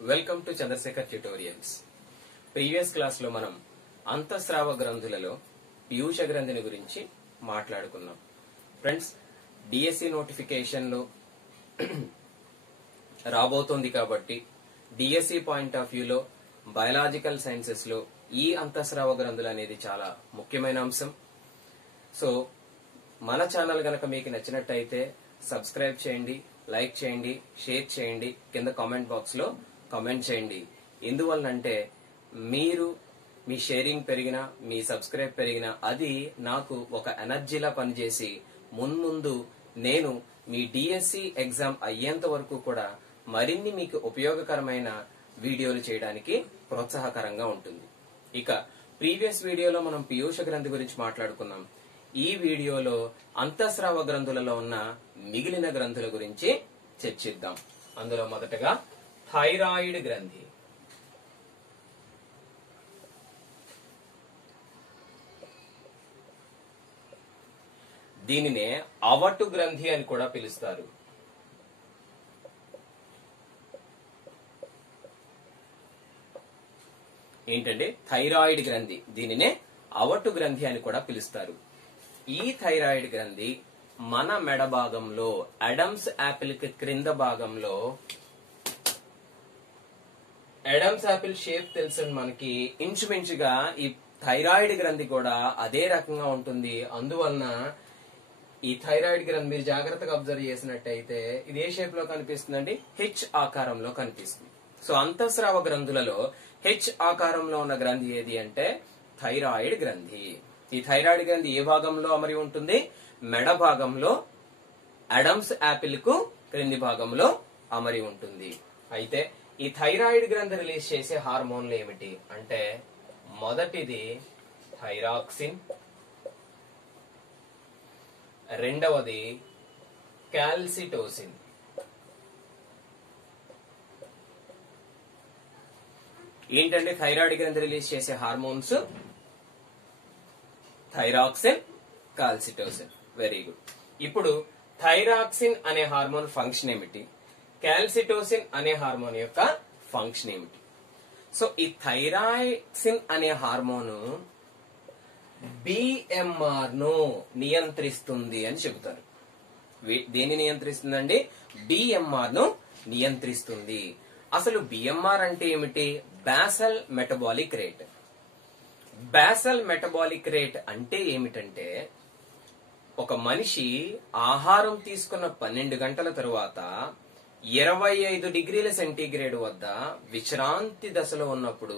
Welcome to Chandrasekhar tutorials. Previous class లో మనం అంతఃస్రావ గ్రంథులలో పీయూష గ్రంథిని గురించి మాట్లాడుకున్నాం. ఫ్రెండ్స్, డిఎస్సి నోటిఫికేషన్ లో రాబోతోంది కాబట్టి డిఎస్సి పాయింట్ ఆఫ్ వ్యూలో బయాలజికల్ సైన్సెస్ లో ఈ అంతఃస్రావ గ్రంథులు అనేది చాలా ముఖ్యమైన అంశం. సో మన ఛానల్ గనక మీకు నచ్చినట్టయితే సబ్స్క్రైబ్ చేయండి, లైక్ చేయండి, షేర్ చేయండి, కింద కామెంట్ బాక్స్ లో కామెంట్ చేయండి. ఎందువల్లంటే మీరు మీ షేరింగ్ పెరిగినా, మీ సబ్స్క్రైబ్ పెరిగినా అది నాకు ఒక ఎనర్జీలా పనిచేసి మున్ముందు నేను మీ డిఎస్సి ఎగ్జామ్ అయ్యేంత వరకు కూడా మరిన్ని మీకు ఉపయోగకరమైన వీడియోలు చేయడానికి ప్రోత్సాహకరంగా ఉంటుంది. ఇక ప్రీవియస్ వీడియోలో మనం పీయూష గ్రంథి గురించి మాట్లాడుకున్నాం. ఈ వీడియోలో అంతఃస్రావ గ్రంథులలో ఉన్న మిగిలిన గ్రంథుల గురించి చర్చిద్దాం. అందులో మొదటగా థైరాయిడ్ గ్రంథి. దీనినే అవటు గ్రంథి అని కూడా పిలుస్తారు. ఏంటంటే థైరాయిడ్ గ్రంథి, దీనినే అవటు గ్రంథి అని కూడా పిలుస్తారు. ఈ థైరాయిడ్ గ్రంథి మన మెడ భాగంలో, అడమ్స్ యాపిల్ కి క్రింద భాగంలో, అడమ్స్ యాపిల్ షేప్ తెలుసు మనకి, ఇంచుమించుగా ఈ థైరాయిడ్ గ్రంథి కూడా అదే రకంగా ఉంటుంది. అందువలన ఈ థైరాయిడ్ గ్రంథి మీరు జాగ్రత్తగా అబ్జర్వ్ చేసినట్టయితే ఇది ఏ షేప్ లో కనిపిస్తుందండి? హెచ్ ఆకారంలో కనిపిస్తుంది. సో అంతఃస్రావ గ్రంథులలో హెచ్ ఆకారంలో ఉన్న గ్రంథి ఏది అంటే థైరాయిడ్ గ్రంథి. ఈ థైరాయిడ్ గ్రంథి ఏ భాగంలో అమరి ఉంటుంది? మెడ భాగంలో, అడమ్స్ యాపిల్ కు క్రింది భాగంలో అమరి ఉంటుంది. అయితే ఈ థైరాయిడ్ గ్రంథి రిలీజ్ చేసే హార్మోన్లు ఏమిటి అంటే మొదటిది థైరాక్సిన్, రెండవది కాల్సిటోసిన్, ఏంటంటే థైరాయిడ్ గ్రంథి రిలీజ్ చేసే hormones thyroxine, calcitonin. Very good. ఇప్పుడు థైరాక్సిన్ అనే హార్మోన్ ఫంక్షన్ ఏమిటి, కాల్సిటోసిన్ అనే హార్మోన్ యొక్క ఫంక్షన్ ఏమిటి? సో ఈ థైరాక్సిన్ అనే హార్మోను బిఎంఆర్ ను నియంత్రిస్తుంది అని చెబుతారు. దేన్ని నియంత్రిస్తుందండి? బిఎంఆర్ ను నియంత్రిస్తుంది. అసలు బిఎంఆర్ అంటే ఏమిటి? బాసల్ మెటబాలిక్ రేట్. బాసల్ మెటబాలిక్ రేట్ అంటే ఏమిటంటే ఒక మనిషి ఆహారం తీసుకున్న 12 గంటల తరువాత 25 డిగ్రీల సెంటీగ్రేడ్ వద్ద విశ్రాంతి దశలో ఉన్నప్పుడు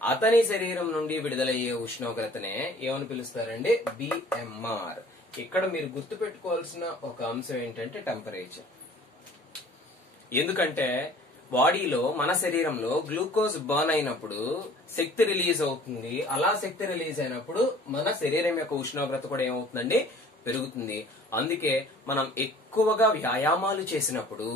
అతని శరీరం నుండి విడుదలయ్యే ఉష్ణోగ్రతనే ఏమని పిలుస్తారండి? బిఎంఆర్. ఇక్కడ మీరు గుర్తు పెట్టుకోవాల్సిన ఒక అంశం ఏంటంటే టెంపరేచర్. ఎందుకంటే బాడీలో, మన శరీరంలో గ్లూకోజ్ బర్న్ అయినప్పుడు శక్తి రిలీజ్ అవుతుంది. అలా శక్తి రిలీజ్ అయినప్పుడు మన శరీరం యొక్క ఉష్ణోగ్రత కూడా ఏమవుతుందండి? పెరుగుతుంది. అందుకే మనం ఎక్కువగా వ్యాయామాలు చేసినప్పుడు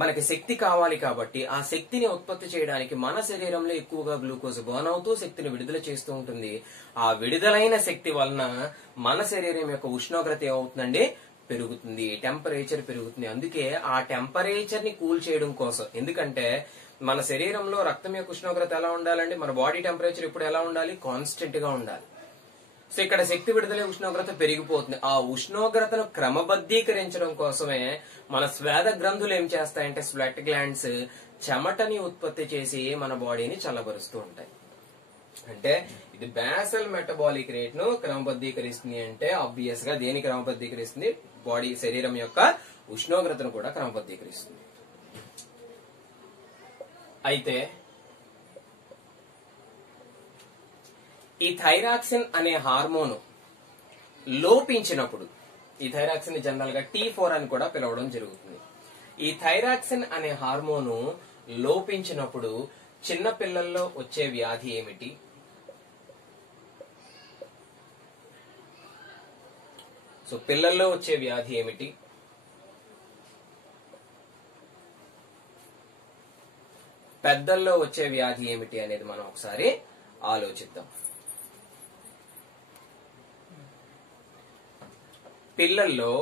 మనకి శక్తి కావాలి కాబట్టి ఆ శక్తిని ఉత్పత్తి చేయడానికి మన శరీరంలో ఎక్కువగా గ్లూకోజ్ బర్న్ అవుతూ శక్తిని విడుదల చేస్తూ ఉంటుంది. ఆ విడుదలైన శక్తి వలన మన శరీరం యొక్క ఉష్ణోగ్రత ఏమవుతుందండి? పెరుగుతుంది, టెంపరేచర్ పెరుగుతుంది. అందుకే ఆ టెంపరేచర్ ని కూల్ చేయడం కోసం, ఎందుకంటే మన శరీరంలో రక్తం యొక్క ఉష్ణోగ్రత ఎలా ఉండాలండి? మన బాడీ టెంపరేచర్ ఇప్పుడు ఎలా ఉండాలి? కాన్స్టెంట్ గా ఉండాలి. సో ఇక్కడ శక్తి విడుదల ఉష్ణోగ్రత పెరిగిపోతుంది. ఆ ఉష్ణోగ్రతను క్రమబద్ధీకరించడం కోసమే మన స్వేద గ్రంథులు ఏం చేస్తాయంటే స్వెట్ గ్లాండ్స్ చెమటని ఉత్పత్తి చేసి మన బాడీని చల్లబరుస్తూ ఉంటాయి. అంటే ఇది బాసల్ మెటబాలిక్ రేట్ ను క్రమబద్ధీకరిస్తుంది. అంటే ఆబ్వియస్ గా దేని క్రమబద్ధీకరిస్తుంది? బాడీ, శరీరం యొక్క ఉష్ణోగ్రతను కూడా క్రమబద్ధీకరిస్తుంది. అయితే ఈ థైరాక్సిన్ అనే హార్మోన్ లోపించినప్పుడు, ఈ థైరాక్సిన్ జనరల్ గా T4 అని కూడా పిలవడం జరుగుతుంది. ఈ థైరాక్సిన్ అనే హార్మోను లోపించినప్పుడు చిన్న పిల్లల్లో వచ్చే వ్యాధి ఏమిటి? సో పిల్లల్లో వచ్చే వ్యాధి ఏమిటి? పెద్దల్లో వచ్చే వ్యాధి ఏమిటి అనేది మనం ఒకసారి ఆలోచిద్దాం. పిల్లల్లో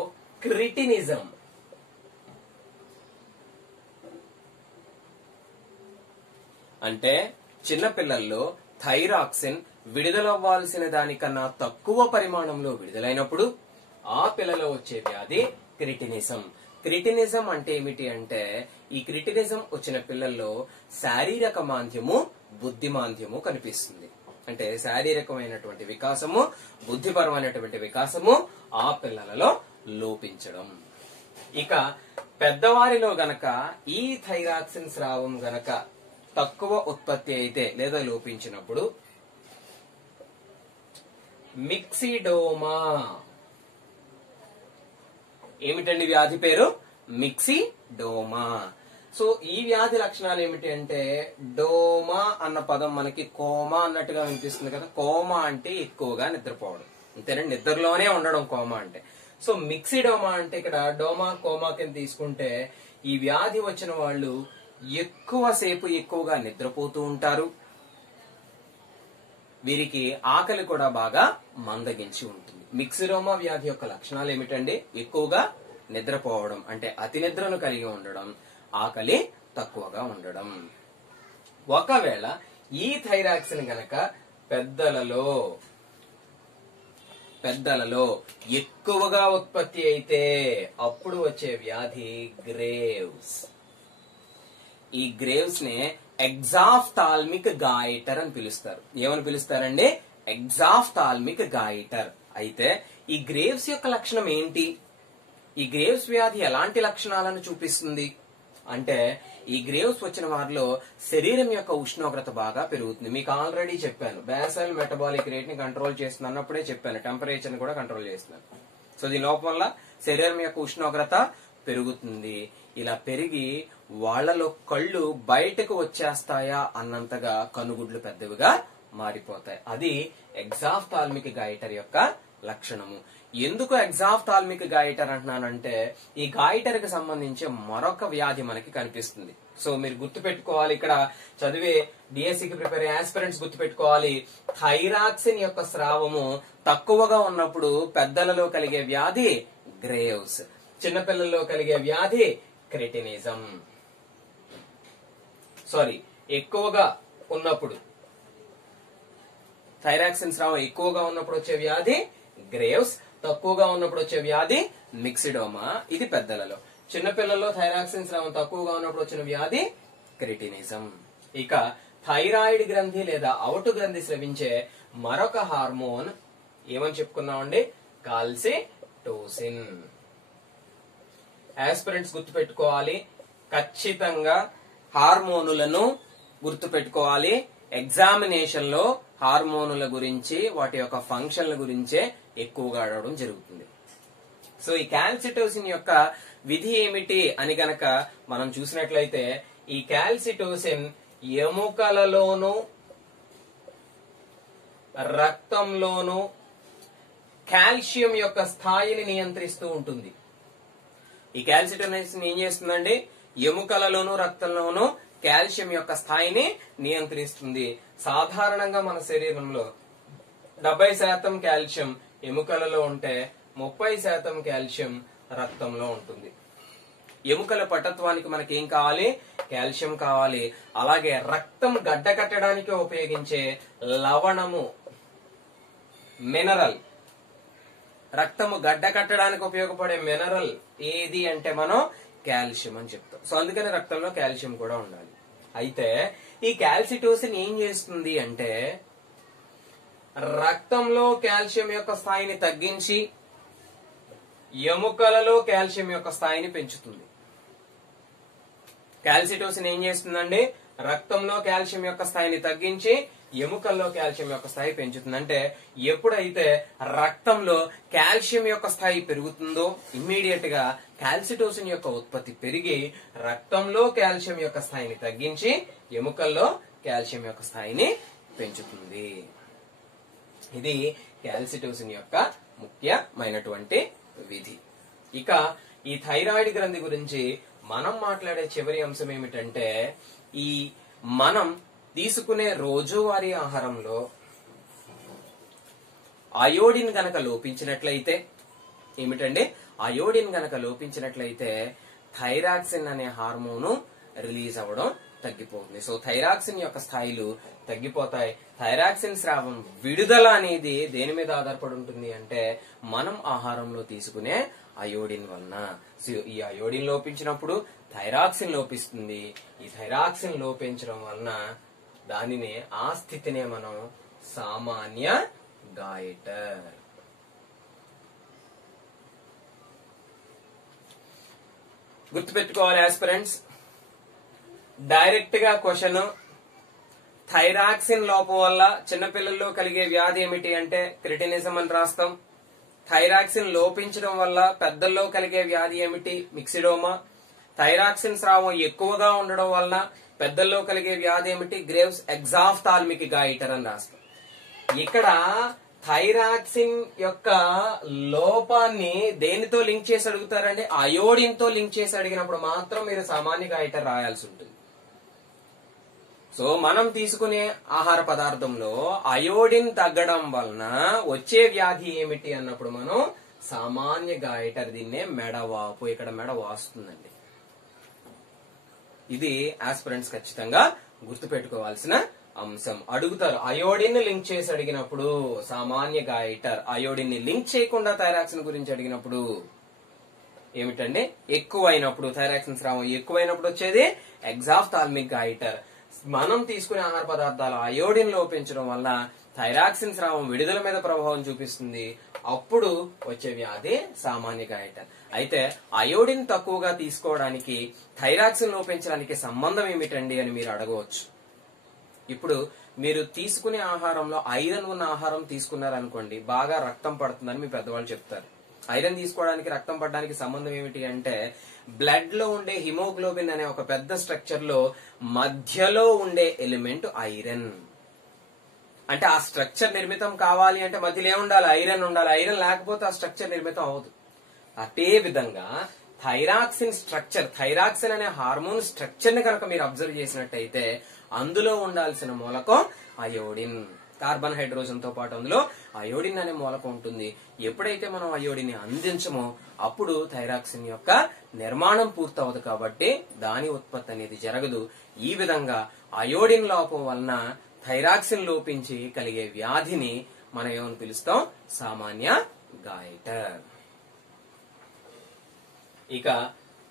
క్రిటినిజం, అంటే చిన్నపిల్లల్లో థైరాక్సిన్ విడుదలవ్వాల్సిన దానికన్నా తక్కువ పరిమాణంలో విడుదలైనప్పుడు ఆ పిల్లలో వచ్చే వ్యాధి క్రిటినిజం. క్రిటినిజం అంటే ఏమిటి అంటే, ఈ క్రిటినిజం వచ్చిన పిల్లల్లో శారీరక మాంద్యము, బుద్ధి మాంద్యము కనిపిస్తుంది. అంటే శారీరకమైనటువంటి వికాసము, బుద్ధిపరమైనటువంటి వికాసము ఆ పిల్లలలో లోపించడం. ఇక పెద్దవారిలో గనక ఈ థైరాక్సిన్ స్రావం గనక తక్కువ ఉత్పత్తి అయితే లేదా లోపించినప్పుడు మిక్సిడోమా. ఏమిటండి వ్యాధి పేరు? మిక్సిడోమా. సో ఈ వ్యాధి లక్షణాలు ఏమిటి అంటే, డోమా అన్న పదం మనకి కోమా అన్నట్టుగా వినిపిస్తుంది కదా. కోమా అంటే ఎక్కువగా నిద్రపోవడం, అంతేనండి, నిద్రలోనే ఉండడం కోమా అంటే. సో మిక్సిడోమా అంటే ఇక్కడ డోమా కోమా కింద తీసుకుంటే ఈ వ్యాధి వచ్చిన వాళ్ళు ఎక్కువసేపు ఎక్కువగా నిద్రపోతూ ఉంటారు. వీరికి ఆకలి కూడా బాగా మందగించి ఉంటుంది. మిక్సిడోమా వ్యాధి యొక్క లక్షణాలు ఏమిటండి? ఎక్కువగా నిద్రపోవడం, అంటే అతి నిద్రను కలిగి ఉండడం, ఆకలి తక్కువగా ఉండడం. ఒకవేళ ఈ థైరాక్సిన్ గనక పెద్దలలో ఎక్కువగా ఉత్పత్తి అయితే అప్పుడు వచ్చే వ్యాధి గ్రేవ్స్. ఈ గ్రేవ్స్ నే ఎగ్జాఫ్థాల్మిక్ గాయిటర్ అని పిలుస్తారు. ఏమని పిలుస్తారండి? ఎగ్జాఫ్థాల్మిక్ గాయిటర్. అయితే ఈ గ్రేవ్స్ యొక్క లక్షణం ఏంటి? ఈ గ్రేవ్స్ వ్యాధి ఎలాంటి లక్షణాలను చూపిస్తుంది అంటే, ఈ గ్రేవ్స్ వచ్చిన వారిలో శరీరం యొక్క ఉష్ణోగ్రత బాగా పెరుగుతుంది. మీకు ఆల్రెడీ చెప్పాను, బేసల్ మెటబాలిక్ రేట్ ని కంట్రోల్ చేస్తుంది అన్నప్పుడే చెప్పాను, టెంపరేచర్ ని కూడా కంట్రోల్ చేస్తున్నాను. సో దీని లోపల శరీరం యొక్క ఉష్ణోగ్రత పెరుగుతుంది. ఇలా పెరిగి వాళ్లలో కళ్ళు బయటకు వచ్చేస్తాయా అన్నంతగా కనుగుడ్లు పెద్దవిగా మారిపోతాయి. అది ఎగ్జాఫ్థాల్మిక్ గాయిటర్ యొక్క లక్షణము. ఎందుకు ఎగ్జాఫ్థాల్మిక్ గాయిటర్ అంటున్నానంటే, ఈ గాయిటర్ కి సంబంధించి మరొక వ్యాధి మనకి కనిపిస్తుంది. సో మీరు గుర్తుపెట్టుకోవాలి, ఇక్కడ చదివే డిఎస్సికి ప్రిపేర్ ఆస్పిరెంట్స్ గుర్తుపెట్టుకోవాలి, థైరాక్సిన్ యొక్క స్రావము తక్కువగా ఉన్నప్పుడు పెద్దలలో కలిగే వ్యాధి గ్రేవ్స్, చిన్నపిల్లల్లో కలిగే వ్యాధి క్రిటినిజం. ఎక్కువగా ఉన్నప్పుడు థైరాక్సిన్ స్రావం ఎక్కువగా ఉన్నప్పుడు వచ్చే వ్యాధి గ్రేవ్స్, తక్కువగా ఉన్నప్పుడు వచ్చే వ్యాధి మిక్సిడోమా. ఇది పెద్దలలో. చిన్నపిల్లల్లో థైరాక్సిన్ స్రావం తక్కువగా ఉన్నప్పుడు వచ్చిన వ్యాధి క్రిటినిజం. ఇక థైరాయిడ్ గ్రంథి లేదా అవటు గ్రంథి స్రవించే మరొక హార్మోన్ ఏమని చెప్పుకున్నామండి? కాల్సిటోసిన్. ఆస్పిరెంట్స్ గుర్తుపెట్టుకోవాలి, ఖచ్చితంగా హార్మోనులను గుర్తుపెట్టుకోవాలి. ఎగ్జామినేషన్ లో హార్మోనుల గురించి, వాటి యొక్క ఫంక్షన్ల గురించే ఎక్కువగా అడగడం జరుగుతుంది. సో ఈ కాల్సిటోసిన్ యొక్క విధి ఏమిటి అని గనక మనం చూసినట్లయితే, ఈ కాల్సిటోసిన్ ఎముకలలోను రక్తంలోను కాల్షియం యొక్క స్థాయిని నియంత్రిస్తూ ఉంటుంది. ఈ కాల్సిటోసిన్ ఏం చేస్తుందండి? ఎముకలలోను రక్తంలోను కాల్షియం యొక్క స్థాయిని నియంత్రిస్తుంది. సాధారణంగా మన శరీరంలో 70% కాల్షియం ఎముకలలో ఉంటే 30% కాల్షియం రక్తంలో ఉంటుంది. ఎముకల పటత్వానికి మనకి ఏం కావాలి? కాల్షియం కావాలి. అలాగే రక్తం గడ్డ కట్టడానికి ఉపయోగించే లవణము, మినరల్, రక్తము గడ్డ కట్టడానికి ఉపయోగపడే మినరల్ ఏది అంటే మనం కాల్షియం అని చెప్తాం. సో అందుకని రక్తంలో కాల్షియం కూడా ఉండాలి. అయితే ఈ కాల్సిటోసిన్ ఏం చేస్తుంది అంటే, రక్తంలో కాల్షియం యొక్క స్థాయిని తగ్గించి ఎముకలలో కాల్షియం యొక్క స్థాయిని పెంచుతుంది. కాల్సిటోసిన్ ఏం చేస్తుందండి? రక్తంలో కాల్షియం యొక్క స్థాయిని తగ్గించి ఎముకల్లో కాల్షియం యొక్క స్థాయి పెంచుతుంది. అంటే ఎప్పుడైతే రక్తంలో కాల్షియం యొక్క స్థాయి పెరుగుతుందో ఇమ్మీడియట్ గా కాల్సిటోసిన్ యొక్క ఉత్పత్తి పెరిగి రక్తంలో కాల్షియం యొక్క స్థాయిని తగ్గించి ఎముకల్లో కాల్షియం యొక్క స్థాయిని పెంచుతుంది. ఇది కాల్సిటోసిన్ యొక్క ముఖ్యమైనటువంటి విధి. ఇక ఈ థైరాయిడ్ గ్రంథి గురించి మనం మాట్లాడే చివరి అంశం ఏమిటంటే, ఈ మనం తీసుకునే రోజువారీ ఆహారంలో అయోడిన్ గనక లోపించినట్లయితే ఏమిటండి? అయోడిన్ గనక లోపించినట్లయితే థైరాక్సిన్ అనే హార్మోను రిలీజ్ అవ్వడం తగ్గిపోతుంది. సో థైరాక్సిన్ యొక్క స్థాయిలు తగ్గిపోతాయి. థైరాక్సిన్ స్రావం విడుదల అనేది దేని మీద ఆధారపడి ఉంటుంది అంటే మనం ఆహారంలో తీసుకునే అయోడిన్ వలన. సో ఈ అయోడిన్ లోపించినప్పుడు థైరాక్సిన్ లోపిస్తుంది. ఈ థైరాక్సిన్ లోపించడం వలన దానినే ఆ స్థితినే మనం సామాన్య గాయిటర్. గుర్తుపెట్టుకోవాలి ఆస్పిరెంట్స్, డైరెక్ట్ గా క్వశ్చన్ థైరాక్సిన్ లోపం వల్ల చిన్నపిల్లల్లో కలిగే వ్యాధి ఏమిటి అంటే క్రిటినిజం అని రాస్తాం. థైరాక్సిన్ లోపించడం వల్ల పెద్దల్లో కలిగే వ్యాధి ఏమిటి? మిక్సిడోమా. థైరాక్సిన్ స్రావం ఎక్కువగా ఉండడం వలన పెద్దల్లో కలిగే వ్యాధి ఏమిటి? గ్రేవ్స్ ఎగ్జాఫ్థాల్మిక్ గాయిటర్ అని రాస్తాం. ఇక్కడ థైరాక్సిన్ యొక్క లోపాన్ని దేనితో లింక్ చేసి అడుగుతారండి? అయోడిన్ తో లింక్ చేసి అడిగినప్పుడు మాత్రం మీరు సామాన్య గాయిటర్ రాయాల్సి ఉంటుంది. సో మనం తీసుకునే ఆహార పదార్థంలో అయోడిన్ తగ్గడం వలన వచ్చే వ్యాధి ఏమిటి అన్నప్పుడు మనం సామాన్య గాయిటర్. దీన్నే మెడవాపు. ఇక్కడ మెడ వాస్తుందండి. ఇది ఆస్పిరెంట్స్ ఖచ్చితంగా గుర్తుపెట్టుకోవాల్సిన అంశం. అడుగుతారు అయోడిన్ లింక్ చేసి అడిగినప్పుడు సామాన్య గాయిటర్, అయోడిన్ ని లింక్ చేయకుండా థైరాక్సిన్ గురించి అడిగినప్పుడు ఏమిటండి? ఎక్కువైనప్పుడు, థైరాక్సిన్ స్రావం ఎక్కువైనప్పుడు వచ్చేది ఎగ్జాఫ్థాల్మిక్ గాయిటర్. మనం తీసుకునే ఆహార పదార్థాలు అయోడిన్ లోపించడం వల్ల థైరాక్సిన్ స్రావం విడుదల మీద ప్రభావం చూపిస్తుంది. అప్పుడు వచ్చే వ్యాధి సామాన్య గాయిటర్. అయితే అయోడిన్ తక్కువగా తీసుకోవడానికి థైరాక్సిన్ లోపించడానికి సంబంధం ఏమిటండి అని మీరు అడగవచ్చు. ఇప్పుడు మీరు తీసుకునే ఆహారంలో ఐరన్ ఉన్న ఆహారం తీసుకున్నారనుకోండి, బాగా రక్తం పడుతుందని మీ పెద్దవాళ్ళు చెప్తారు. ఐరన్ తీసుకోవడానికి రక్తం పడడానికి సంబంధం ఏమిటి అంటే బ్లడ్ లో ఉండే హిమోగ్లోబిన్ అనే ఒక పెద్ద స్ట్రక్చర్ లో మధ్యలో ఉండే ఎలిమెంట్ ఐరన్. అంటే ఆ స్ట్రక్చర్ నిర్మితం కావాలి అంటే మధ్యలో ఏముండాలి? ఐరన్ ఉండాలి. ఐరన్ లేకపోతే ఆ స్ట్రక్చర్ నిర్మితం అవ్వదు. అదే విధంగా థైరాక్సిన్ స్ట్రక్చర్, థైరాక్సిన్ అనే హార్మోన్ స్ట్రక్చర్ ని కనుక మీరు అబ్జర్వ్ చేసినట్టయితే అందులో ఉండాల్సిన మూలకం అయోడిన్. కార్బన్ హైడ్రోజన్ తో పాటు అందులో అయోడిన్ అనే మూలకం ఉంటుంది. ఎప్పుడైతే మనం అయోడిన్ ని అందించమో అప్పుడు థైరాక్సిన్ యొక్క నిర్మాణం పూర్తవదు, కాబట్టి దాని ఉత్పత్తి అనేది జరగదు. ఈ విధంగా అయోడిన్ లోపం వలన థైరాక్సిన్ లోపించి కలిగే వ్యాధిని మనం ఏమని పిలుస్తాం? సామాన్య గాయిటర్. ఇక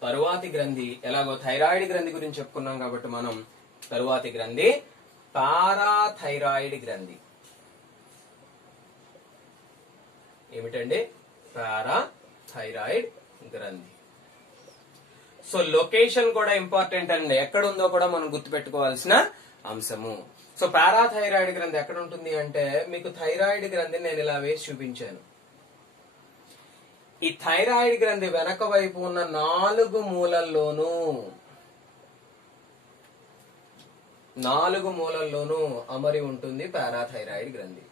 తరువాతి గ్రంథి, ఎలాగో థైరాయిడ్ గ్రంథి గురించి చెప్పుకున్నాం కాబట్టి మనం తరువాతి గ్రంథి పారాథైరాయిడ్ గ్రంథి. ఏమిటండి? పారాథైరాయిడ్ గ్రంథి. సో లొకేషన్ కూడా ఇంపార్టెంట్ అండి. ఎక్కడుందో కూడా మనం గుర్తుపెట్టుకోవాల్సిన అంశము. సో పారాథైరాయిడ్ గ్రంథి ఎక్కడ ఉంటుంది అంటే మీకు థైరాయిడ్ గ్రంథిని నేను ఇలా వేసి చూపించాను. ఈ థైరాయిడ్ గ్రంథి వెనక వైపు ఉన్న 4 మూలల్లోనూ అమరి ఉంటుంది పారాథైరాయిడ్ గ్రంథి.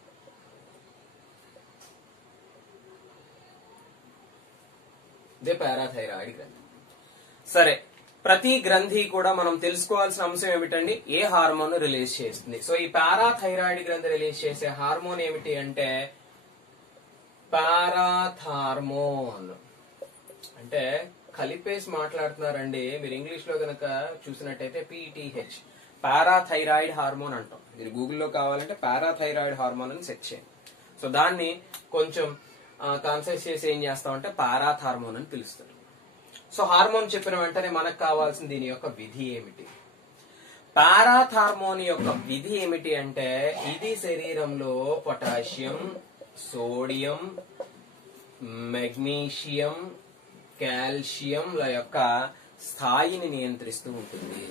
ఇదే పారాథైరాయిడ్ గ్రంథి. సరే, ప్రతి గ్రంథి కూడా మనం తెలుసుకోవాల్సిన అంశం ఏమిటండి? ఏ హార్మోన్ రిలీజ్ చేస్తుంది. సో ఈ పారాథైరాయిడ్ గ్రంథి రిలీజ్ చేసే హార్మోన్ ఏమిటి అంటే పారాథార్మోన్. అంటే కలిపేసి మాట్లాడుతున్నారండి. మీరు ఇంగ్లీష్ లో గనక చూసినట్టయితే PTH, పారాథైరాయిడ్ హార్మోన్ అంటాం. మీరు గూగుల్లో కావాలంటే పారాథైరాయిడ్ హార్మోన్ అని సెర్చ్ చేయండి. సో దాన్ని కొంచెం కాన్సెప్ట్ చేసి ఏం చేస్తామంటే పారాథార్మోన్ అని పిలుస్తారు. సో హార్మోన్ చెప్పిన వెంటనే మనకు కావాల్సిన దీని యొక్క విధి ఏమిటి? పారాథార్మోన్ యొక్క విధి ఏమిటి అంటే ఇది శరీరంలో పొటాషియం, సోడియం, మెగ్నీషియం, కాల్షియంల యొక్క స్థాయిని నియంత్రిస్తూ ఉంటుంది.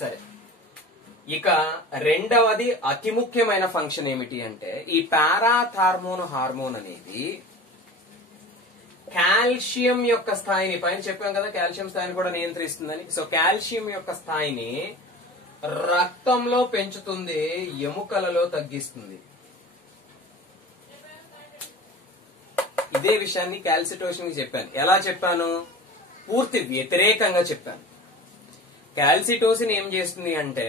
సరే, ఇక రెండవది అతి ముఖ్యమైన ఫంక్షన్ ఏమిటి అంటే ఈ పారాథార్మోన్ హార్మోన్ అనేది కాల్షియం యొక్క స్థాయిని, పైన చెప్పాం కదా కాల్షియం స్థాయిని కూడా నియంత్రిస్తుందని. సో కాల్షియం యొక్క స్థాయిని రక్తంలో పెంచుతుంది, ఎముకలలో తగ్గిస్తుంది. ఇదే విషయాన్ని కాల్సిటోసిన్ చెప్పాను. ఎలా చెప్పాను? పూర్తి వ్యతిరేకంగా చెప్పాను. కాల్సిటోసిన్ ఏం చేస్తుంది అంటే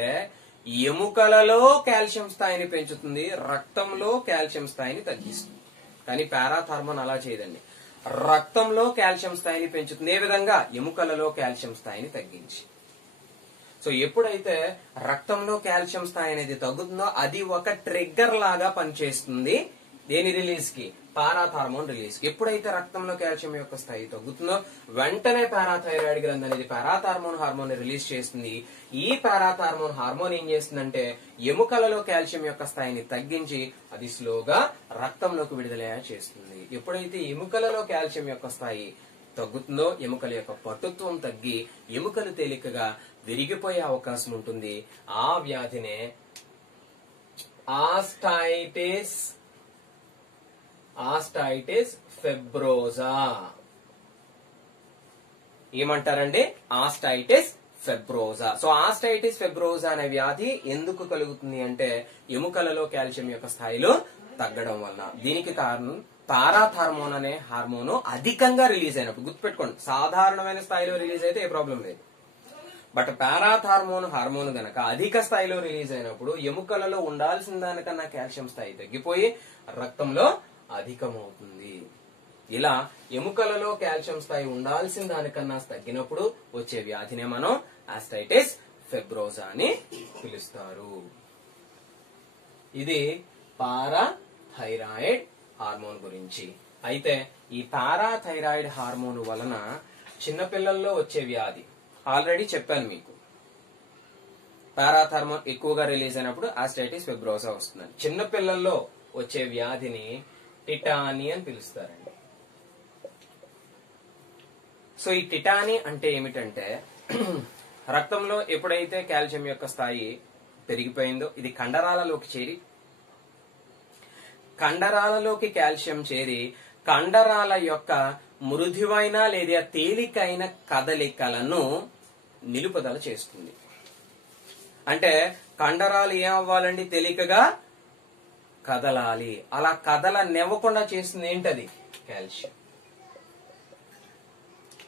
ఎముకలలో కాల్షియం స్థాయిని పెంచుతుంది, రక్తంలో కాల్షియం స్థాయిని తగ్గిస్తుంది. కానీ పారాథార్మోన్ అలా చేయదండి. రక్తంలో కాల్షియం స్థాయిని పెంచుతుంది. ఏ విధంగా? ఎముకలలో కాల్షియం స్థాయిని తగ్గించి. సో ఎప్పుడైతే రక్తంలో కాల్షియం స్థాయి అనేది తగ్గుతుందో అది ఒక ట్రిగ్గర్ లాగా పనిచేస్తుంది దేని రిలీజ్ కి, పారాథార్మోన్ రిలీజ్ కి. ఎప్పుడైతే రక్తంలో కాల్షియం యొక్క స్థాయి తగ్గుతుందో వెంటనే పారాథైరాయిడ్ గ్రంథి అనేది పారాథార్మోన్ హార్మోన్ రిలీజ్ చేస్తుంది. ఈ పారాథార్మోన్ హార్మోన్ ఏం చేస్తుందంటే ఎముకలలో కాల్షియం యొక్క స్థాయిని తగ్గించి అది స్లోగా రక్తంలోకి విడుదల చేస్తుంది. ఎప్పుడైతే ఎముకలలో కాల్షియం యొక్క స్థాయి తగ్గుతుందో ఎముకల యొక్క పటుత్వం తగ్గి ఎముకలు తేలికగా విరిగిపోయే అవకాశం ఉంటుంది. ఆ వ్యాధినే ఆస్టైటిస్ ఫెబ్రోజా ఏమంటారండి? ఆస్టైటిస్ ఫెబ్రోజా. సో ఆస్టైటిస్ ఫెబ్రోజా అనే వ్యాధి ఎందుకు కలుగుతుంది అంటే ఎముకలలో కాల్షియం యొక్క స్థాయిలో తగ్గడం వల్ల. దీనికి కారణం పారాథార్మోన్ అనే హార్మోన్ అధికంగా రిలీజ్ అయినప్పుడు. గుర్తుపెట్టుకోండి, సాధారణమైన స్థాయిలో రిలీజ్ అయితే ఏ ప్రాబ్లం లేదు. బట్ పారాథార్మోన్ హార్మోన్ గనక అధిక స్థాయిలో రిలీజ్ అయినప్పుడు ఎముకలలో ఉండాల్సిన దానికన్నా కాల్షియం స్థాయి తగ్గిపోయి రక్తంలో అధికమవుతుంది. ఇలా ఎముకలలో కాల్షియం స్థాయి ఉండాల్సిన దానికన్నా తగ్గినప్పుడు వచ్చే వ్యాధినే మనం ఆస్టైటిస్ ఫెబ్రోజా అని పిలుస్తారు. ఇది పారాథైరాయిడ్ హార్మోన్ గురించి. అయితే ఈ పారాథైరాయిడ్ హార్మోన్ వలన చిన్నపిల్లల్లో వచ్చే వ్యాధి ఆల్రెడీ చెప్పాను మీకు. పారాథార్మోన్ ఎక్కువగా రిలీజ్ అయినప్పుడు ఆస్టైటిస్ ఫెబ్రోజా వస్తుందని. చిన్నపిల్లల్లో వచ్చే వ్యాధిని టిటానీ అని పిలుస్తారండి. సో ఈ టిటానీ అంటే ఏమిటంటే రక్తంలో ఎప్పుడైతే కాల్షియం యొక్క స్థాయి పెరిగిపోయిందో ఇది కండరాలలోకి కాల్షియం చేరి కండరాల యొక్క మృదువైన లేదా తేలికైన కదలికలను నిలుపుదల చేస్తుంది. అంటే కండరాలు ఏమవ్వాలండి? తేలికగా కదలాలి. అలా కదలనివ్వకుండా చేస్తుంది ఏంటది? కాల్షియం.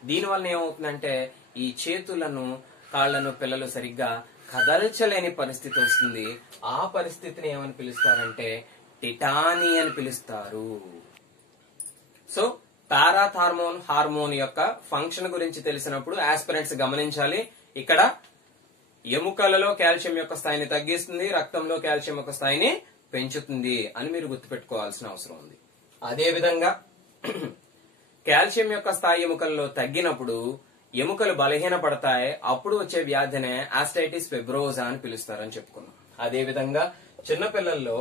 దీనివల్ల ఏమవుతుందంటే ఈ చేతులను కాళ్లను పిల్లలు సరిగ్గా కదల్చలేని పరిస్థితి వస్తుంది. ఆ పరిస్థితిని ఏమని పిలుస్తారంటే టిటానీ అని పిలుస్తారు. సో పారాథార్మోన్ హార్మోన్ యొక్క ఫంక్షన్ గురించి తెలిసినప్పుడు ఆస్పిరెంట్స్ గమనించాలి. ఇక్కడ ఎముకలలో కాల్షియం యొక్క స్థాయిని తగ్గిస్తుంది, రక్తంలో కాల్షియం యొక్క స్థాయిని పెంచుతుంది అని మీరు గుర్తుపెట్టుకోవాల్సిన అవసరం ఉంది. అదే విధంగా కాల్షియం యొక్క స్థాయి ఎముకల్లో తగ్గినప్పుడు ఎముకలు బలహీనపడతాయి. అప్పుడు వచ్చే వ్యాధినే ఆస్టైటిస్ ఫెబ్రోజా అని పిలుస్తారని చెప్పుకున్నాం. అదే విధంగా చిన్నపిల్లల్లో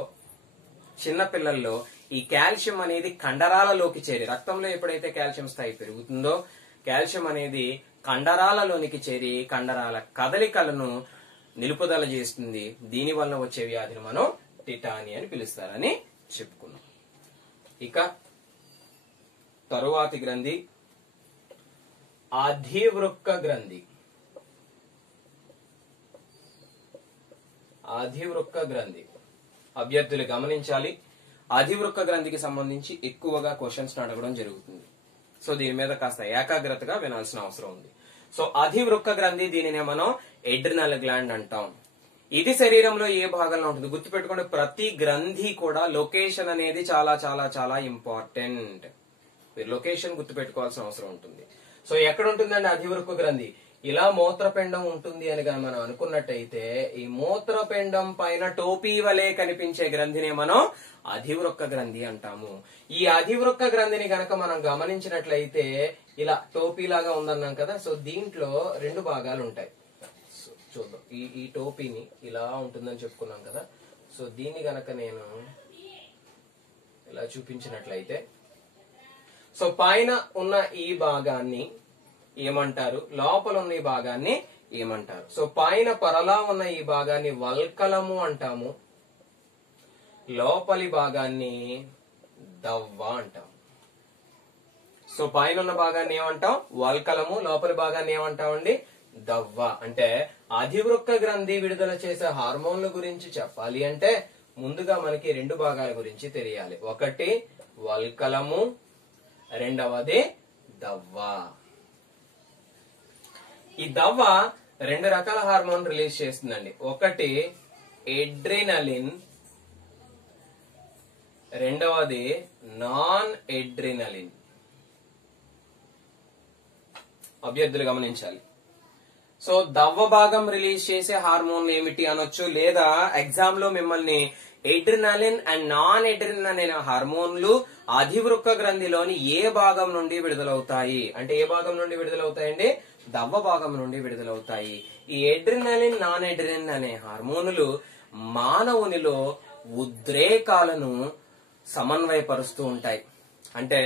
ఈ కాల్షియం అనేది కండరాలలోకి చేరి రక్తంలో ఎప్పుడైతే కాల్షియం స్థాయి పెరుగుతుందో కాల్షియం అనేది కండరాలలోనికి చేరి కండరాల కదలికలను నిలుపుదల చేస్తుంది. దీని వల్ల వచ్చే వ్యాధిని మనం టిటానీ అని పిలుస్తారని చెప్పుకున్నాం. ఇక తరువాతి గ్రంథి అధివృక్క గ్రంథి. అధివృక్క గ్రంథి అభ్యర్థులు గమనించాలి. అధివృక్క గ్రంథికి సంబంధించి ఎక్కువగా క్వశ్చన్స్ అడగడం జరుగుతుంది. సో దీని మీద కాస్త ఏకాగ్రతగా వినాల్సిన అవసరం ఉంది. సో అధివృక్క గ్రంథి, దీనినే మనం ఎడ్రినల్ గ్లాండ్ అంటాం. ఇది శరీరంలో ఏ భాగంలో ఉంటుంది? గుర్తుపెట్టుకోండి, ప్రతి గ్రంథి కూడా లొకేషన్ అనేది చాలా చాలా చాలా ఇంపార్టెంట్. లొకేషన్ గుర్తుపెట్టుకోవాల్సిన అవసరం ఉంటుంది. సో ఎక్కడ ఉంటుందండి అధివృక్క గ్రంథి? ఇలా మూత్రపిండం ఉంటుంది అని మనం అనుకున్నట్టయితే ఈ మూత్రపిండం పైన టోపీ వలె కనిపించే గ్రంథిని మనం అధివృక్క గ్రంథి అంటాము. ఈ అధివృక్క గ్రంథిని గనక మనం గమనించినట్లయితే ఇలా టోపీ లాగా ఉందన్నాం కదా. సో దీంట్లో రెండు భాగాలు ఉంటాయి. చూద్దాం. ఈ టోపీని ఇలా ఉంటుందని చెప్పుకున్నాం కదా. సో దీన్ని గనక నేను ఇలా చూపించినట్లయితే సో పైన ఉన్న ఈ భాగాన్ని ఏమంటారు, లోపల ఉన్న ఈ భాగాన్ని ఏమంటారు? సో పైన పొరలా ఉన్న ఈ భాగాన్ని వల్కలము అంటాము, లోపలి భాగాన్ని దవ్వ అంటాం. సో పైన ఉన్న భాగాన్ని ఏమంటాం? వల్కలము. లోపలి భాగాన్ని ఏమంటామండి? దవ్వ. అంటే అధివృక్క గ్రంథి విడుదల చేసే హార్మోన్ల గురించి చెప్పాలి అంటే ముందుగా మనకి రెండు భాగాల గురించి తెలియాలి. ఒకటి వల్కలము, రెండవది దవ్వ. ఈ దవ్వ రెండు రకాల హార్మోన్ రిలీజ్ చేస్తుందండి. ఒకటి ఎడ్రినలిన్, రెండవది నాన్ ఎడ్రినలిన్. అభ్యర్థులు గమనించాలి. సో దవ్వ భాగం రిలీజ్ చేసే హార్మోన్లు ఏమిటి అనొచ్చు, లేదా ఎగ్జామ్ లో మిమ్మల్ని ఎడ్రినలిన్ అండ్ నాన్ ఎడ్రినలిన్ అనే హార్మోన్లు అధివృక్క గ్రంథిలోని ఏ భాగం నుండి విడుదలవుతాయి అంటే ఏ భాగం నుండి విడుదలవుతాయండి, దవ్వ భాగం నుండి విడుదలవుతాయి. ఈ ఎడ్రినలిన్ నాన్ ఎడ్రినలిన్ అనే హార్మోనులు మానవునిలో ఉద్రేకాలను సమన్వయపరుస్తూ ఉంటాయి. అంటే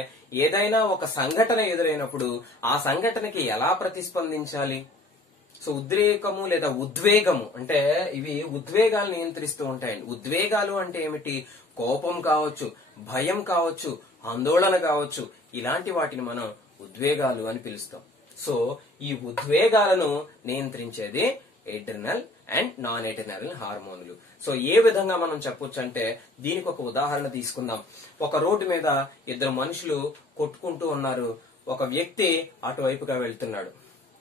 ఏదైనా ఒక సంఘటన ఎదురైనప్పుడు ఆ సంఘటనకి ఎలా ప్రతిస్పందించాలి. సో ఉద్రేకము లేదా ఉద్వేగము అంటే ఇవి ఉద్వేగాలు నియంత్రిస్తూ ఉంటాయండి. ఉద్వేగాలు అంటే ఏమిటి, కోపం కావచ్చు, భయం కావచ్చు, ఆందోళన కావచ్చు, ఇలాంటి వాటిని మనం ఉద్వేగాలు అని పిలుస్తాం. సో ఈ ఉద్వేగాలను నియంత్రించేది ఎడ్రినల్ అండ్ నాన్ ఎడ్రినల్ హార్మోన్లు. సో ఏ విధంగా మనం చెప్పొచ్చు అంటే దీనికి ఒక ఉదాహరణ తీసుకుందాం. ఒక రోడ్డు మీద ఇద్దరు మనుషులు కొట్టుకుంటూ ఉన్నారు. ఒక వ్యక్తి అటువైపుగా వెళ్తున్నాడు.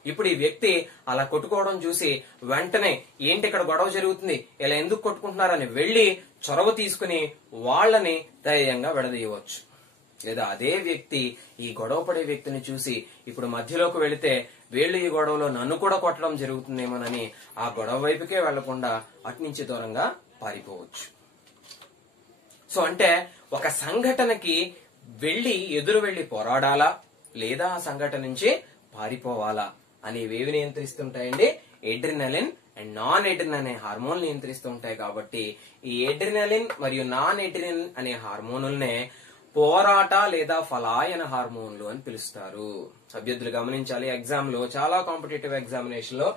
ఇప్పుడు ఈ వ్యక్తి అలా కొట్టుకోవడం చూసి వెంటనే ఏంటి ఇక్కడ గొడవ జరుగుతుంది, ఇలా ఎందుకు కొట్టుకుంటున్నారని వెళ్లి చొరవ తీసుకుని వాళ్ళని ధైర్యంగా విడదీయవచ్చు. లేదా అదే వ్యక్తి ఈ గొడవ పడే వ్యక్తిని చూసి ఇప్పుడు మధ్యలోకి వెళితే వీళ్ళు ఈ గొడవలో నన్ను కూడా కొట్టడం జరుగుతుందేమోనని ఆ గొడవ వైపుకే వెళ్లకుండా అటు నుంచి దూరంగా పారిపోవచ్చు. సో అంటే ఒక సంఘటనకి ఎదురు వెళ్లి పోరాడాలా లేదా ఆ సంఘటన నుంచి పారిపోవాలా అనేవేవి నియంత్రిస్తుంటాయండి, ఎడ్రినలిన్ అండ్ నాన్ ఎడ్రినలిన్ అనే హార్మోన్లు నియంత్రిస్తూ ఉంటాయి. కాబట్టి ఈ ఎడ్రినలిన్ మరియు నాన్ ఎడ్రినలిన్ అనే హార్మోనుల్నే పోరాట లేదా ఫలాయన హార్మోన్లు అని పిలుస్తారు. అభ్యర్థులు గమనించాలి, ఎగ్జామ్ లో చాలా కాంపిటేటివ్ ఎగ్జామినేషన్ లో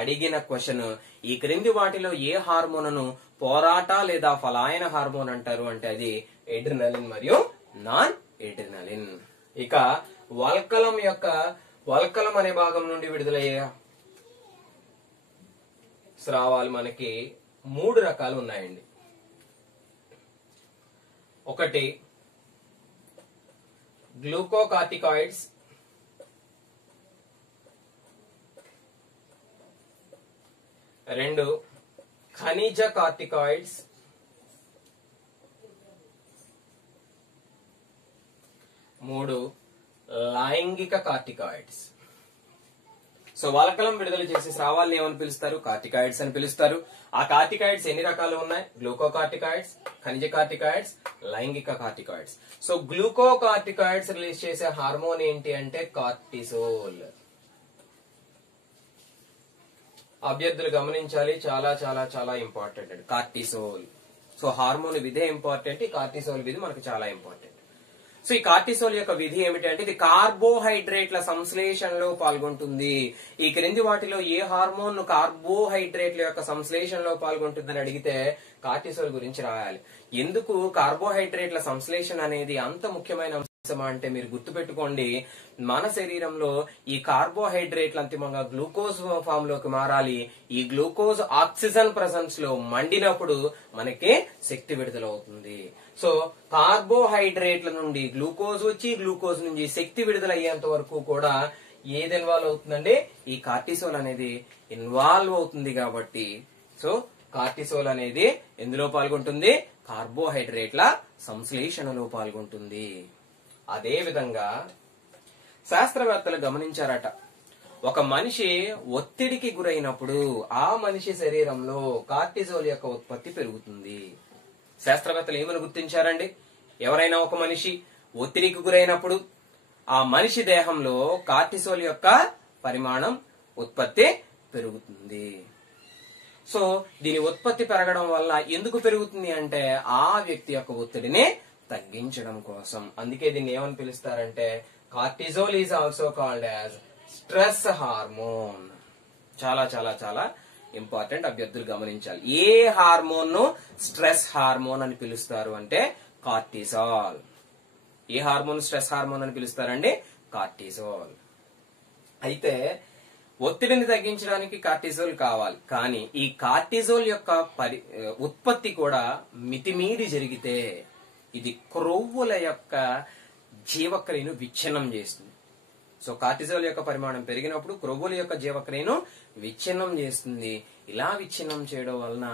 అడిగిన క్వశ్చన్ ఈ క్రింది వాటిలో ఏ హార్మోన్ను పోరాట లేదా ఫలాయన హార్మోన్ అంటారు అంటే అది ఎడ్రినలిన్ మరియు నాన్ ఎడ్రినలిన్. ఇక వల్కలం అనే భాగం నుండి విడుదలయ్యే స్రావాలు మనకి 3 రకాలు ఉన్నాయండి. ఒకటి గ్లూకోకార్టికాయిడ్స్, రెండు ఖనిజ కార్టికాయిడ్స్, మూడు లైంగిక కార్టికాయిడ్స్. సో వల్కలం విడుదల చేసే స్రావాలను ఏమని పిలుస్తారు, కార్టికాయిడ్స్ అని పిలుస్తారు. ఆ కార్టికాయిడ్స్ ఎన్ని రకాలు ఉన్నాయి, గ్లూకోకార్టికాయిడ్స్, ఖనిజ కార్టికాయిడ్స్, లైంగిక కార్టికాయిడ్స్. సో గ్లూకోకార్టికాయిడ్స్ రిలీజ్ చేసే హార్మోన్ ఏంటి అంటే కార్టిసోల్. అభ్యర్థులు గమనించాలి, చాలా చాలా చాలా ఇంపార్టెంట్ అండి కార్టిసోల్. సో హార్మోన్ విధే ఇంపార్టెంట్, ఈ కార్టిసోల్ విధి మనకు చాలా ఇంపార్టెంట్. సో ఈ కార్టిసోల్ యొక్క విధి ఏమిటంటే ఇది కార్బోహైడ్రేట్ల సంశ్లేషణలో పాల్గొంటుంది. ఈ క్రింది వాటిలో ఏ హార్మోన్ కార్బోహైడ్రేట్ల యొక్క సంశ్లేషణలో పాల్గొంటుందని అడిగితే కార్టిసోల్ గురించి రాయాలి. ఎందుకు కార్బోహైడ్రేట్ల సంశ్లేషణ అనేది అంత ముఖ్యమైన అంశం అంటే మీరు గుర్తుపెట్టుకోండి, మన శరీరంలో ఈ కార్బోహైడ్రేట్లు అంతిమంగా గ్లూకోజ్ ఫామ్ లోకి మారాలి. ఈ గ్లూకోజ్ ఆక్సిజన్ ప్రెసెన్స్ లో మండినప్పుడు మనకి శక్తి విడుదలవుతుంది. సో కార్బోహైడ్రేట్ల నుండి గ్లూకోజ్ వచ్చి గ్లూకోజ్ నుంచి శక్తి విడుదల అయ్యేంత వరకు కూడా ఏది ఇన్వాల్వ్ అవుతుందండి, ఈ కార్టిసోల్ అనేది ఇన్వాల్వ్ అవుతుంది. కాబట్టి సో కార్టిసోల్ అనేది ఎందులో పాల్గొంటుంది, కార్బోహైడ్రేట్ల సంశ్లేషణలో పాల్గొంటుంది. అదే విధంగా శాస్త్రవేత్తలు గమనించారట, ఒక మనిషి ఒత్తిడికి గురైనప్పుడు ఆ మనిషి శరీరంలో కార్టిసోల్ యొక్క ఉత్పత్తి పెరుగుతుంది. శాస్త్రవేత్తలు ఏమని గుర్తించారండి, ఎవరైనా ఒక మనిషి ఒత్తిడికి గురైనప్పుడు ఆ మనిషి దేహంలో కార్టిసోల్ యొక్క పరిమాణం ఉత్పత్తి పెరుగుతుంది. సో దీని ఉత్పత్తి పెరగడం వల్ల ఎందుకు పెరుగుతుంది అంటే ఆ వ్యక్తి యొక్క ఒత్తిడిని తగ్గించడం కోసం. అందుకే దీన్ని ఏమని పిలుస్తారంటే cortisol is also called as stress hormone. చాలా చాలా చాలా ఇంపార్టెంట్, అభ్యర్థులు గమనించాలి. ఏ హార్మోన్ ను స్ట్రెస్ హార్మోన్ అని పిలుస్తారు అంటే కార్టిసాల్. ఏ హార్మోన్ స్ట్రెస్ హార్మోన్ అని పిలుస్తారండి, కార్టిసోల్. అయితే ఒత్తిడిని తగ్గించడానికి కార్టిసోల్ కావాలి, కానీ ఈ కార్టిసోల్ యొక్క ఉత్పత్తి కూడా మితిమీరి జరిగితే ఇది క్రొవ్వుల యొక్క జీవక్రియను విచ్ఛిన్నం చేస్తుంది. సో కార్టిసోల్ యొక్క పరిమాణం పెరిగినప్పుడు క్రొవ్వుల యొక్క జీవక్రియను విచ్ఛిన్నం చేస్తుంది. ఇలా విచ్ఛిన్నం చేయడం వలన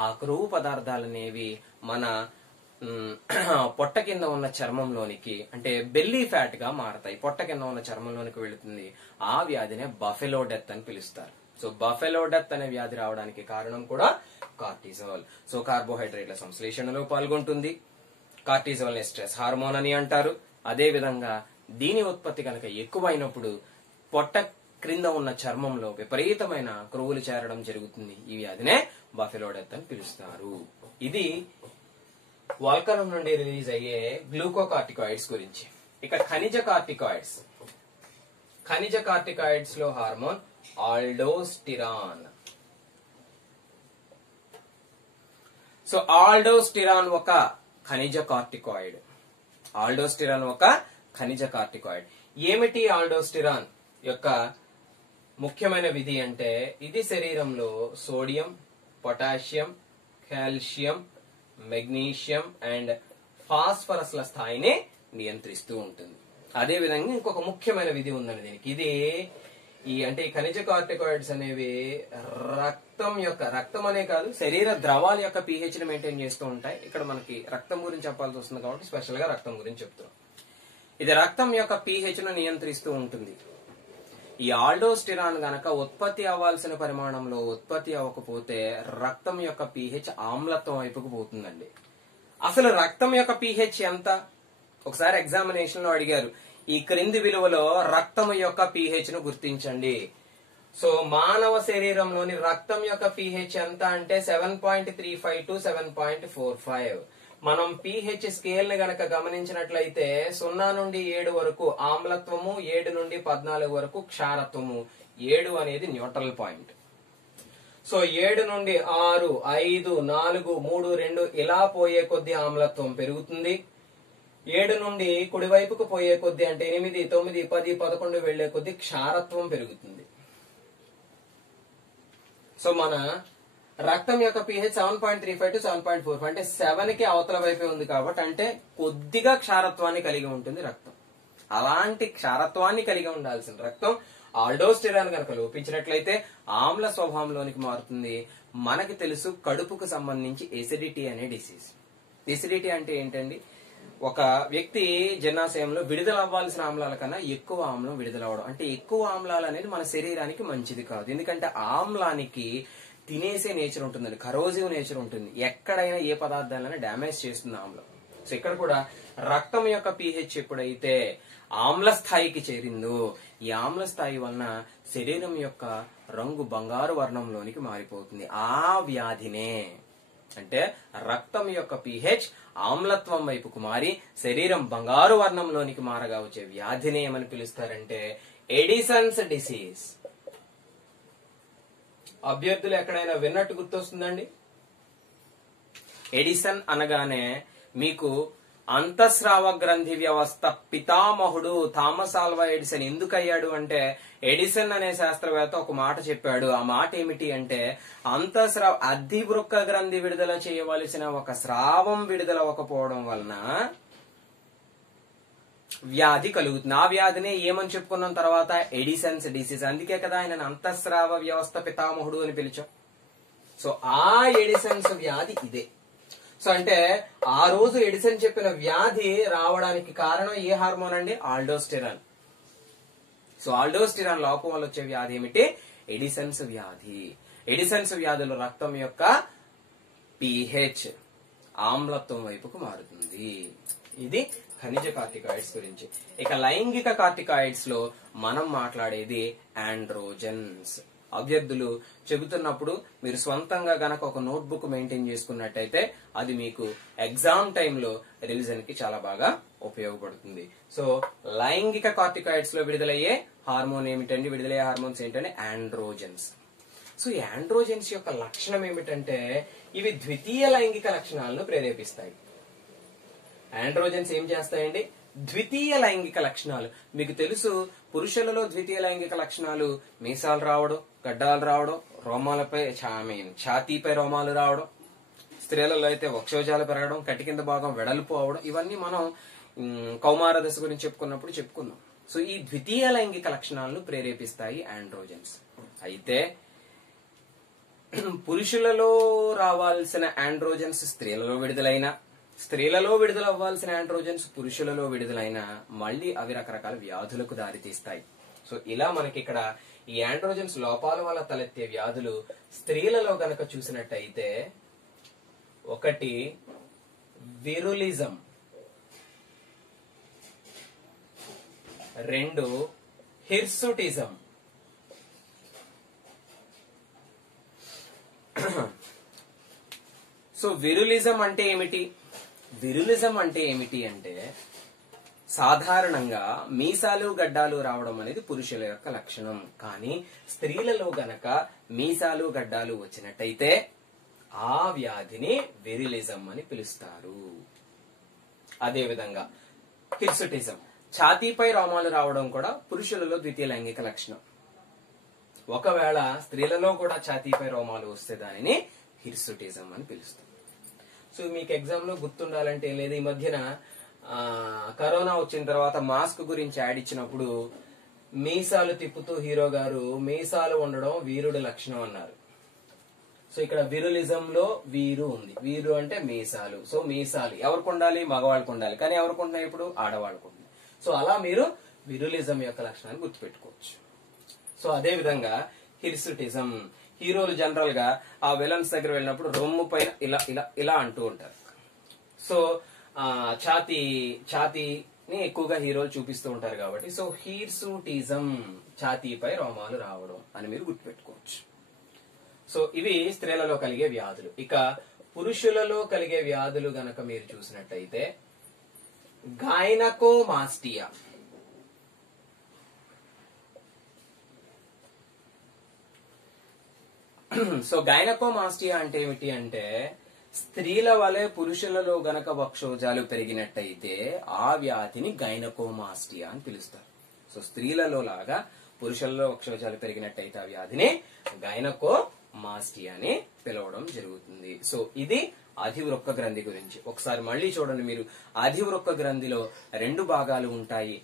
ఆ క్రొవ్వు పదార్థాలు అనేవి మన పొట్ట కింద ఉన్న చర్మంలోనికి అంటే బెల్లీ ఫ్యాట్ గా మారతాయి. పొట్ట కింద ఉన్న చర్మంలోనికి వెళుతుంది. ఆ వ్యాధినే బఫెలో డెత్ అని పిలుస్తారు. సో బఫెలో డెత్ అనే వ్యాధి రావడానికి కారణం కూడా కార్టిజాల్. సో కార్బోహైడ్రేట్ల సంశ్లేషణలో పాల్గొంటుంది. కార్టిజాల్ ని స్ట్రెస్ హార్మోన్ అని అంటారు. అదే విధంగా దీని ఉత్పత్తి కనుక ఎక్కువైనప్పుడు పొట్ట క్రింద ఉన్న చర్మంలో విపరీతమైన క్రొవ్వులు చేరడం జరుగుతుంది. ఈ వ్యాధినే బఫెలో డెత్ అని పిలుస్తారు. ఇది వాల్కనం నుండి రిలీజ్ అయ్యే గ్లూకోకార్టికాయిడ్స్ గురించి. ఇక ఖనిజ కార్టికాయిడ్స్ లో హార్మోన్ ఆల్డోస్టిరాన్. సో ఆల్డోస్టిరాన్ ఒక ఖనిజ కార్టికాయిడ్. ఏమిటి ఆల్డోస్టిరాన్ యొక్క ముఖ్యమైన విధి అంటే ఇది శరీరంలో sodium, potassium, calcium, magnesium and phosphorus ల స్థాయిని నియంత్రిస్తూ ఉంటుంది. అదే విధంగా ఇంకొక ముఖ్యమైన విధి ఉందండి దీనికి. ఇది ఈ ఖనిజ కార్టికాయిడ్స్ అనేవి రక్తం అనే కాదు, శరీర ద్రవాల యొక్క pH ని మెయింటైన్ చేస్తూ ఉంటాయి. ఇక్కడ మనకి రక్తం గురించి చెప్పాల్సి వస్తుంది కాబట్టి స్పెషల్ గా రక్తం గురించి చెప్తున్నాం. ఇది రక్తం యొక్క pH ను నియంత్రిస్తూ ఉంటుంది. ఈ ఆల్డోస్టిరాన్ గనక ఉత్పత్తి అవ్వాల్సిన పరిమాణంలో ఉత్పత్తి అవ్వకపోతే రక్తం యొక్క pH ఆమ్లత్వం వైపుకు పోతుందండి. అసలు రక్తం యొక్క pH ఎంత? ఒకసారి ఎగ్జామినేషన్ లో అడిగారు, ఈ క్రింది విలువలో రక్తం యొక్క pH ను గుర్తించండి. సో మానవ శరీరంలోని రక్తం యొక్క pH ఎంత అంటే 7.35 to 7.45. మనం pH స్కేల్ ని గనక గమనించినట్లయితే 0 నుండి 7 వరకు ఆమ్లత్వము, 7 నుండి 14 వరకు క్షారత్వము. 7 అనేది న్యూట్రల్ పాయింట్. సో 7 నుండి 6, 5, 4, 3, 2 ఇలా పోయే కొద్ది ఆమ్లత్వం పెరుగుతుంది. 7 నుండి కుడివైపుకు పోయే కొద్ది అంటే 8, 9, 10, 11 వెళ్లే కొద్ది క్షారత్వం పెరుగుతుంది. సో మన రక్తం యొక్క pH 7.35 to 7.45 అంటే 7 కి అవతల వైపే ఉంది కాబట్టి అంటే కొద్దిగా క్షారత్వాన్ని కలిగి ఉంటుంది రక్తం. అలాంటి క్షారత్వాన్ని కలిగి ఉండాల్సిన రక్తం ఆల్డోస్టిరాన్ కనుక లోపించినట్లయితే ఆమ్ల స్వభావంలోనికి మారుతుంది. మనకి తెలుసు కడుపుకు సంబంధించి ఎసిడిటీ అనే డిసీజ్. ఎసిడిటీ అంటే ఏంటండి? ఒక వ్యక్తి జనాశయంలో విడుదల అవ్వాల్సిన ఆమ్లాల కన్నా ఎక్కువ ఆమ్లం విడుదలవ్వడం. అంటే ఎక్కువ ఆమ్లాలు అనేది మన శరీరానికి మంచిది కాదు. ఎందుకంటే ఆమ్లానికి తినేసే నేచర్ ఉంటుందండి, కరోజివ్ నేచర్ ఉంటుంది. ఎక్కడైనా ఏ పదార్థాలైనా డ్యామేజ్ చేస్తుంది ఆమ్లం. సో ఇక్కడ కూడా రక్తం యొక్క pH ఎప్పుడైతే ఆమ్ల స్థాయికి చేరిందో ఈ ఆమ్ల స్థాయి వలన శరీరం యొక్క రంగు బంగారు వర్ణంలోనికి మారిపోతుంది. ఆ వ్యాధినే అంటే రక్తం యొక్క pH ఆమ్లత్వం వైపుకు మారి శరీరం బంగారు వర్ణంలోనికి మారగా వచ్చే వ్యాధిని ఏమని పిలుస్తారంటే ఎడిసన్స్ డిసీజ్. అభ్యర్థులు ఎక్కడైనా విన్నట్టు గుర్తొస్తుందండి? ఎడిసన్ అనగానే మీకు అంతఃస్రావ గ్రంథి వ్యవస్థ పితామహుడు థామస్ ఆల్వా ఎడిసన్ ఎందుకు అయ్యాడు అంటే ఎడిసన్ అనే శాస్త్రవేత్త ఒక మాట చెప్పాడు. ఆ మాట ఏమిటి అంటే అధివృక్క గ్రంథి విడుదల చేయవలసిన ఒక స్రావం విడుదల అవ్వకపోవడం వలన వ్యాధి కలుగుతుంది. ఆ వ్యాధిని ఏమని చెప్పుకున్నాం తర్వాత ఎడిసన్స్ డిసీజ్. అందుకే కదా ఆయన అంతఃస్రావ వ్యవస్థ పితామహుడు అని పిలిచాం. సో ఆ ఎడిసన్స్ వ్యాధి ఇదే. సో అంటే ఆ రోజు ఎడిసన్ చెప్పిన వ్యాధి రావడానికి కారణం ఏ హార్మోన్ అండి? ఆల్డోస్టిరాన్. సో ఆల్డోస్టిరాన్ లోపం వల్ల వచ్చే వ్యాధి ఏమిటి? ఎడిసన్స్ వ్యాధి. ఎడిసన్స్ వ్యాధులు రక్తం యొక్క pH ఆమ్లత్వం వైపుకు మారుతుంది. ఇది ఖనిజ కార్టికాయిడ్స్ గురించి. ఇక లైంగిక కార్టికాయిడ్స్ లో మనం మాట్లాడేది ఆండ్రోజన్స్. అభ్యర్థులు చెబుతున్నప్పుడు మీరు స్వంతంగా గనక ఒక నోట్బుక్ మెయింటైన్ చేసుకున్నట్టయితే అది మీకు ఎగ్జామ్ టైంలో రివిజన్ కి చాలా బాగా ఉపయోగపడుతుంది. సో లైంగిక కార్టికాయిడ్స్ లో విడుదలయ్యే హార్మోన్ ఏమిటండి? విడుదలయ్యే హార్మోన్స్ ఏంటంటే ఆండ్రోజన్స్. సో ఈ ఆండ్రోజన్స్ యొక్క లక్షణం ఏమిటంటే ఇవి ద్వితీయ లైంగిక లక్షణాలను ప్రేరేపిస్తాయి. ఆండ్రోజన్స్ ఏం చేస్తాయండి? ద్వితీయ లైంగిక లక్షణాలు. మీకు తెలుసు పురుషులలో ద్వితీయ లైంగిక లక్షణాలు మీసాలు రావడం, గడ్డాలు రావడం, రోమాలపై ఛాతీపై రోమాలు రావడం, స్త్రీలలో అయితే వక్షోజాలు పెరగడం, కటి కింద భాగం వెడల్పు అవడం. ఇవన్నీ మనం కౌమార దశ గురించి చెప్పుకున్నాం. సో ఈ ద్వితీయ లైంగిక లక్షణాలను ప్రేరేపిస్తాయి ఆండ్రోజన్స్. అయితే పురుషులలో రావాల్సిన ఆండ్రోజన్స్ స్త్రీలలో విడుదల అవ్వాల్సిన ఆండ్రోజన్స్ పురుషులలో విడుదలైన మళ్ళీ అవి రకరకాల వ్యాధులకు దారితీస్తాయి. సో ఇలా మనకి ఇక్కడ ఈ ఆండ్రోజన్స్ లోపాల వల్ల తలెత్తే వ్యాధులు స్త్రీలలో గనక చూసినట్టయితే, ఒకటి విరులిజం, రెండు హిర్సుటిజం, సో విరులిజం అంటే ఏమిటి? విరులిజం అంటే ఏమిటి అంటే సాధారణంగా మీసాలు గడ్డాలు రావడం అనేది పురుషుల యొక్క లక్షణం. కానీ స్త్రీలలో గనక మీసాలు గడ్డాలు వచ్చినట్టయితే ఆ వ్యాధిని విరిలిజం అని పిలుస్తారు. అదేవిధంగా హిర్సుటిజం, ఛాతీపై రోమాలు రావడం కూడా పురుషులలో ద్వితీయ లైంగిక లక్షణం. ఒకవేళ స్త్రీలలో కూడా ఛాతీపై రోమాలు వస్తే దానిని హిర్సుటిజం అని పిలుస్తారు. సో మీకు ఎగ్జామ్ లో గుర్తుండాలంటే ఏం లేదు, ఈ మధ్యన కరోనా వచ్చిన తర్వాత మాస్క్ గురించి యాడ్ ఇచ్చినప్పుడు మీసాలు తిప్పుతూ హీరో గారు మీసాలు ఉండడం వీరుడి లక్షణం అన్నారు. సో ఇక్కడ విరులిజం లో వీరు ఉంది. వీరు అంటే మీసాలు. సో మీసాలు ఎవరికి ఉండాలి? మగవాళ్ళకు ఉండాలి. కానీ ఎవరికి ఉన్నాయి? ఇప్పుడు ఆడవాళ్ళకు ఉంది. సో అలా మీరు విరులిజం యొక్క లక్షణాన్ని గుర్తుపెట్టుకోవచ్చు. సో అదే విధంగా హిర్సుటిజం, హీరోలు జనరల్ గా ఆ విలన్స్ దగ్గర వెళ్ళినప్పుడు రొమ్ము పైన ఇలా ఇలా ఇలా అంటూ ఉంటారు. సో ఛాతీని ఎక్కువగా హీరోలు చూపిస్తూ ఉంటారు కాబట్టి సో హిర్సుటిజం, ఛాతీపై రోమాలు రావడం అని మీరు గుర్తుపెట్టుకోవచ్చు. సో ఇవి స్త్రీలలో కలిగే వ్యాధులు. ఇక పురుషులలో కలిగే వ్యాధులు గనక మీరు చూసినట్టయితే గైనకోమాస్టియా, సో గైనకోమాస్టియా అంటే ఏమిటి అంటే స్త్రీల వలె పురుషులలో గనక వక్షోజాలు పెరిగినట్టయితే ఆ వ్యాధిని గైనకోమాస్టియా అని పిలుస్తారు. సో స్త్రీలలో లాగా పురుషులలో వక్షోజాలు పెరిగినట్టయితే ఆ వ్యాధిని గైనకోమాస్టియా అని పిలవడం జరుగుతుంది. సో ఇది అధివృక్క గ్రంథి గురించి. ఒకసారి మళ్ళీ చూడండి మీరు. అధివృక్క గ్రంథిలో రెండు భాగాలు ఉంటాయి.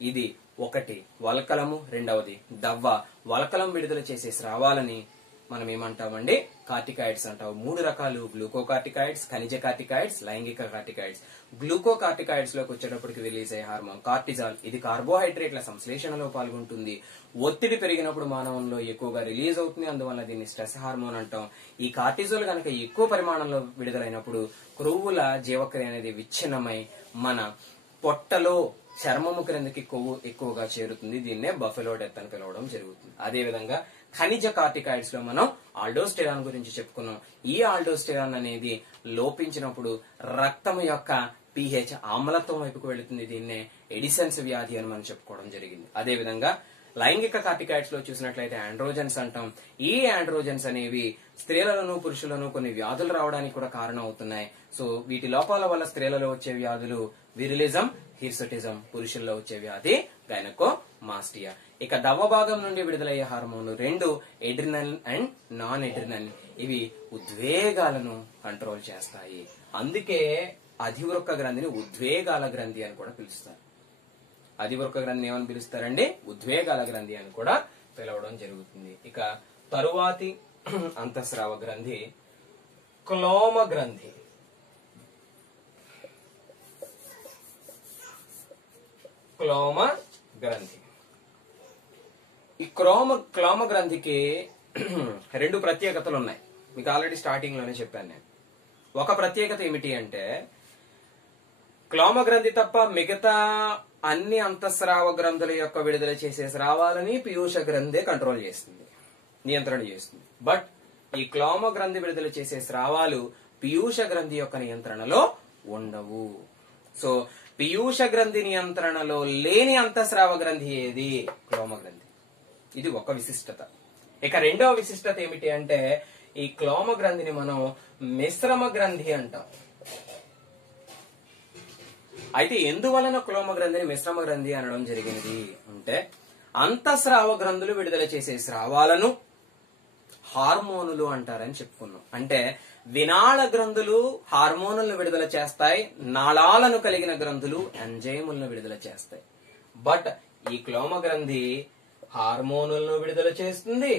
ఇది ఒకటి వల్కలము, రెండవది దవ్వ. వల్కలం విడుదల చేసే స్రావాలని మనం ఏమంటామండి? కార్టికాయిడ్స్ అంటాం. మూడు రకాలు: గ్లూకోకార్టికాయిడ్స్, ఖనిజ కార్టికాయిడ్స్, లైంగిక కార్టికాయిడ్స్. గ్లూకోకార్టికాయిడ్స్ లోకి వచ్చేటప్పటికి రిలీజ్ అయ్యే హార్మోన్ కార్టిజాల్. ఇది కార్బోహైడ్రేట్ల సంశ్లేషణలో పాల్గొంటుంది. ఒత్తిడి పెరిగినప్పుడు మానవంలో ఎక్కువగా రిలీజ్ అవుతుంది. అందువల్ల దీన్ని స్ట్రెస్ హార్మోన్ అంటాం. ఈ కార్టిజోల్ కనుక ఎక్కువ పరిమాణంలో విడుదలైనప్పుడు క్రొవ్వుల జీవక్రియ అనేది విచ్ఛిన్నమై మన పొట్టలో చర్మము క్రిందకి కొవ్వు ఎక్కువగా చేరుతుంది. దీన్నే బఫెలో డెత్ అని పిలవడం జరుగుతుంది. అదేవిధంగా ఖనిజ కార్టికాయిడ్స్ లో మనం ఆల్డోస్టెరాన్ గురించి చెప్పుకున్నాం. ఈ ఆల్డోస్టెరాన్ అనేది లోపించినప్పుడు రక్తం యొక్క pH ఆమ్లత్వం వైపుకు వెళుతుంది. దీన్నే ఎడిసన్స్ వ్యాధి అని మనం చెప్పుకోవడం జరిగింది. అదేవిధంగా లైంగిక కార్టికాయిడ్స్ లో చూసినట్లయితే ఆండ్రోజన్స్ అంటాం. ఈ ఆండ్రోజన్స్ అనేవి స్త్రీలలోను పురుషులను కొన్ని వ్యాధులు రావడానికి కూడా కారణం అవుతున్నాయి. సో వీటి లోపాల వల్ల స్త్రీలలో వచ్చే వ్యాధులు విరిలిజం, హిర్సుటిజం. పురుషుల్లో వచ్చే వ్యాధి గైనకోమాస్టియా. ఇక దవ్వ భాగం నుండి విడుదలయ్యే హార్మోన్లు రెండు ఎడ్రినల్ అండ్ నాన్ ఎడ్రినల్. ఇవి ఉద్వేగాలను కంట్రోల్ చేస్తాయి. అందుకే అధివృక్క గ్రంథిని ఉద్వేగాల గ్రంథి అని కూడా పిలుస్తారు. అధివృక్క గ్రంథిని ఏమని పిలుస్తారండి? ఉద్వేగాల గ్రంథి అని కూడా పిలవడం జరుగుతుంది. ఇక తరువాతి అంతఃస్రావ గ్రంథి క్లోమ గ్రంథి. క్లోమ గ్రంథి. ఈ క్లోమ గ్రంథికి రెండు ప్రత్యేకతలు ఉన్నాయి. మీకు ఆల్రెడీ స్టార్టింగ్ లోనే చెప్పాను నేను. ఒక ప్రత్యేకత ఏమిటి అంటే క్లోమ గ్రంథి తప్ప మిగతా అన్ని అంతఃస్రావ గ్రంథుల యొక్క విడుదల చేసే స్రావాలని పీయూష గ్రంథి కంట్రోల్ చేస్తుంది, నియంత్రణ చేస్తుంది. బట్ ఈ క్లోమ గ్రంథి విడుదల చేసే స్రావాలు పీయూష గ్రంథి యొక్క నియంత్రణలో ఉండవు. సో పీయూష గ్రంథి నియంత్రణలో లేని అంతఃస్రావ గ్రంథి ఏది? క్లోమ గ్రంథి. ఇది ఒక విశిష్టత. ఇక రెండవ విశిష్టత ఏమిటి అంటే ఈ క్లోమ గ్రంథిని మనం మిశ్రమ గ్రంథి అంటాం. అయితే ఎందువలన క్లోమ గ్రంథిని మిశ్రమ గ్రంథి అనడం జరిగింది అంటే అంతఃస్రావ గ్రంథులు విడుదల చేసే స్రావాలను హార్మోనులు అంటారని చెప్పుకున్నాం. అంటే వినాళ గ్రంథులు హార్మోనులను విడుదల చేస్తాయి, నాళాలను కలిగిన గ్రంథులు ఎంజైములను విడుదల చేస్తాయి. బట్ ఈ క్లోమ గ్రంథి హార్మోనులను విడుదల చేస్తుంది,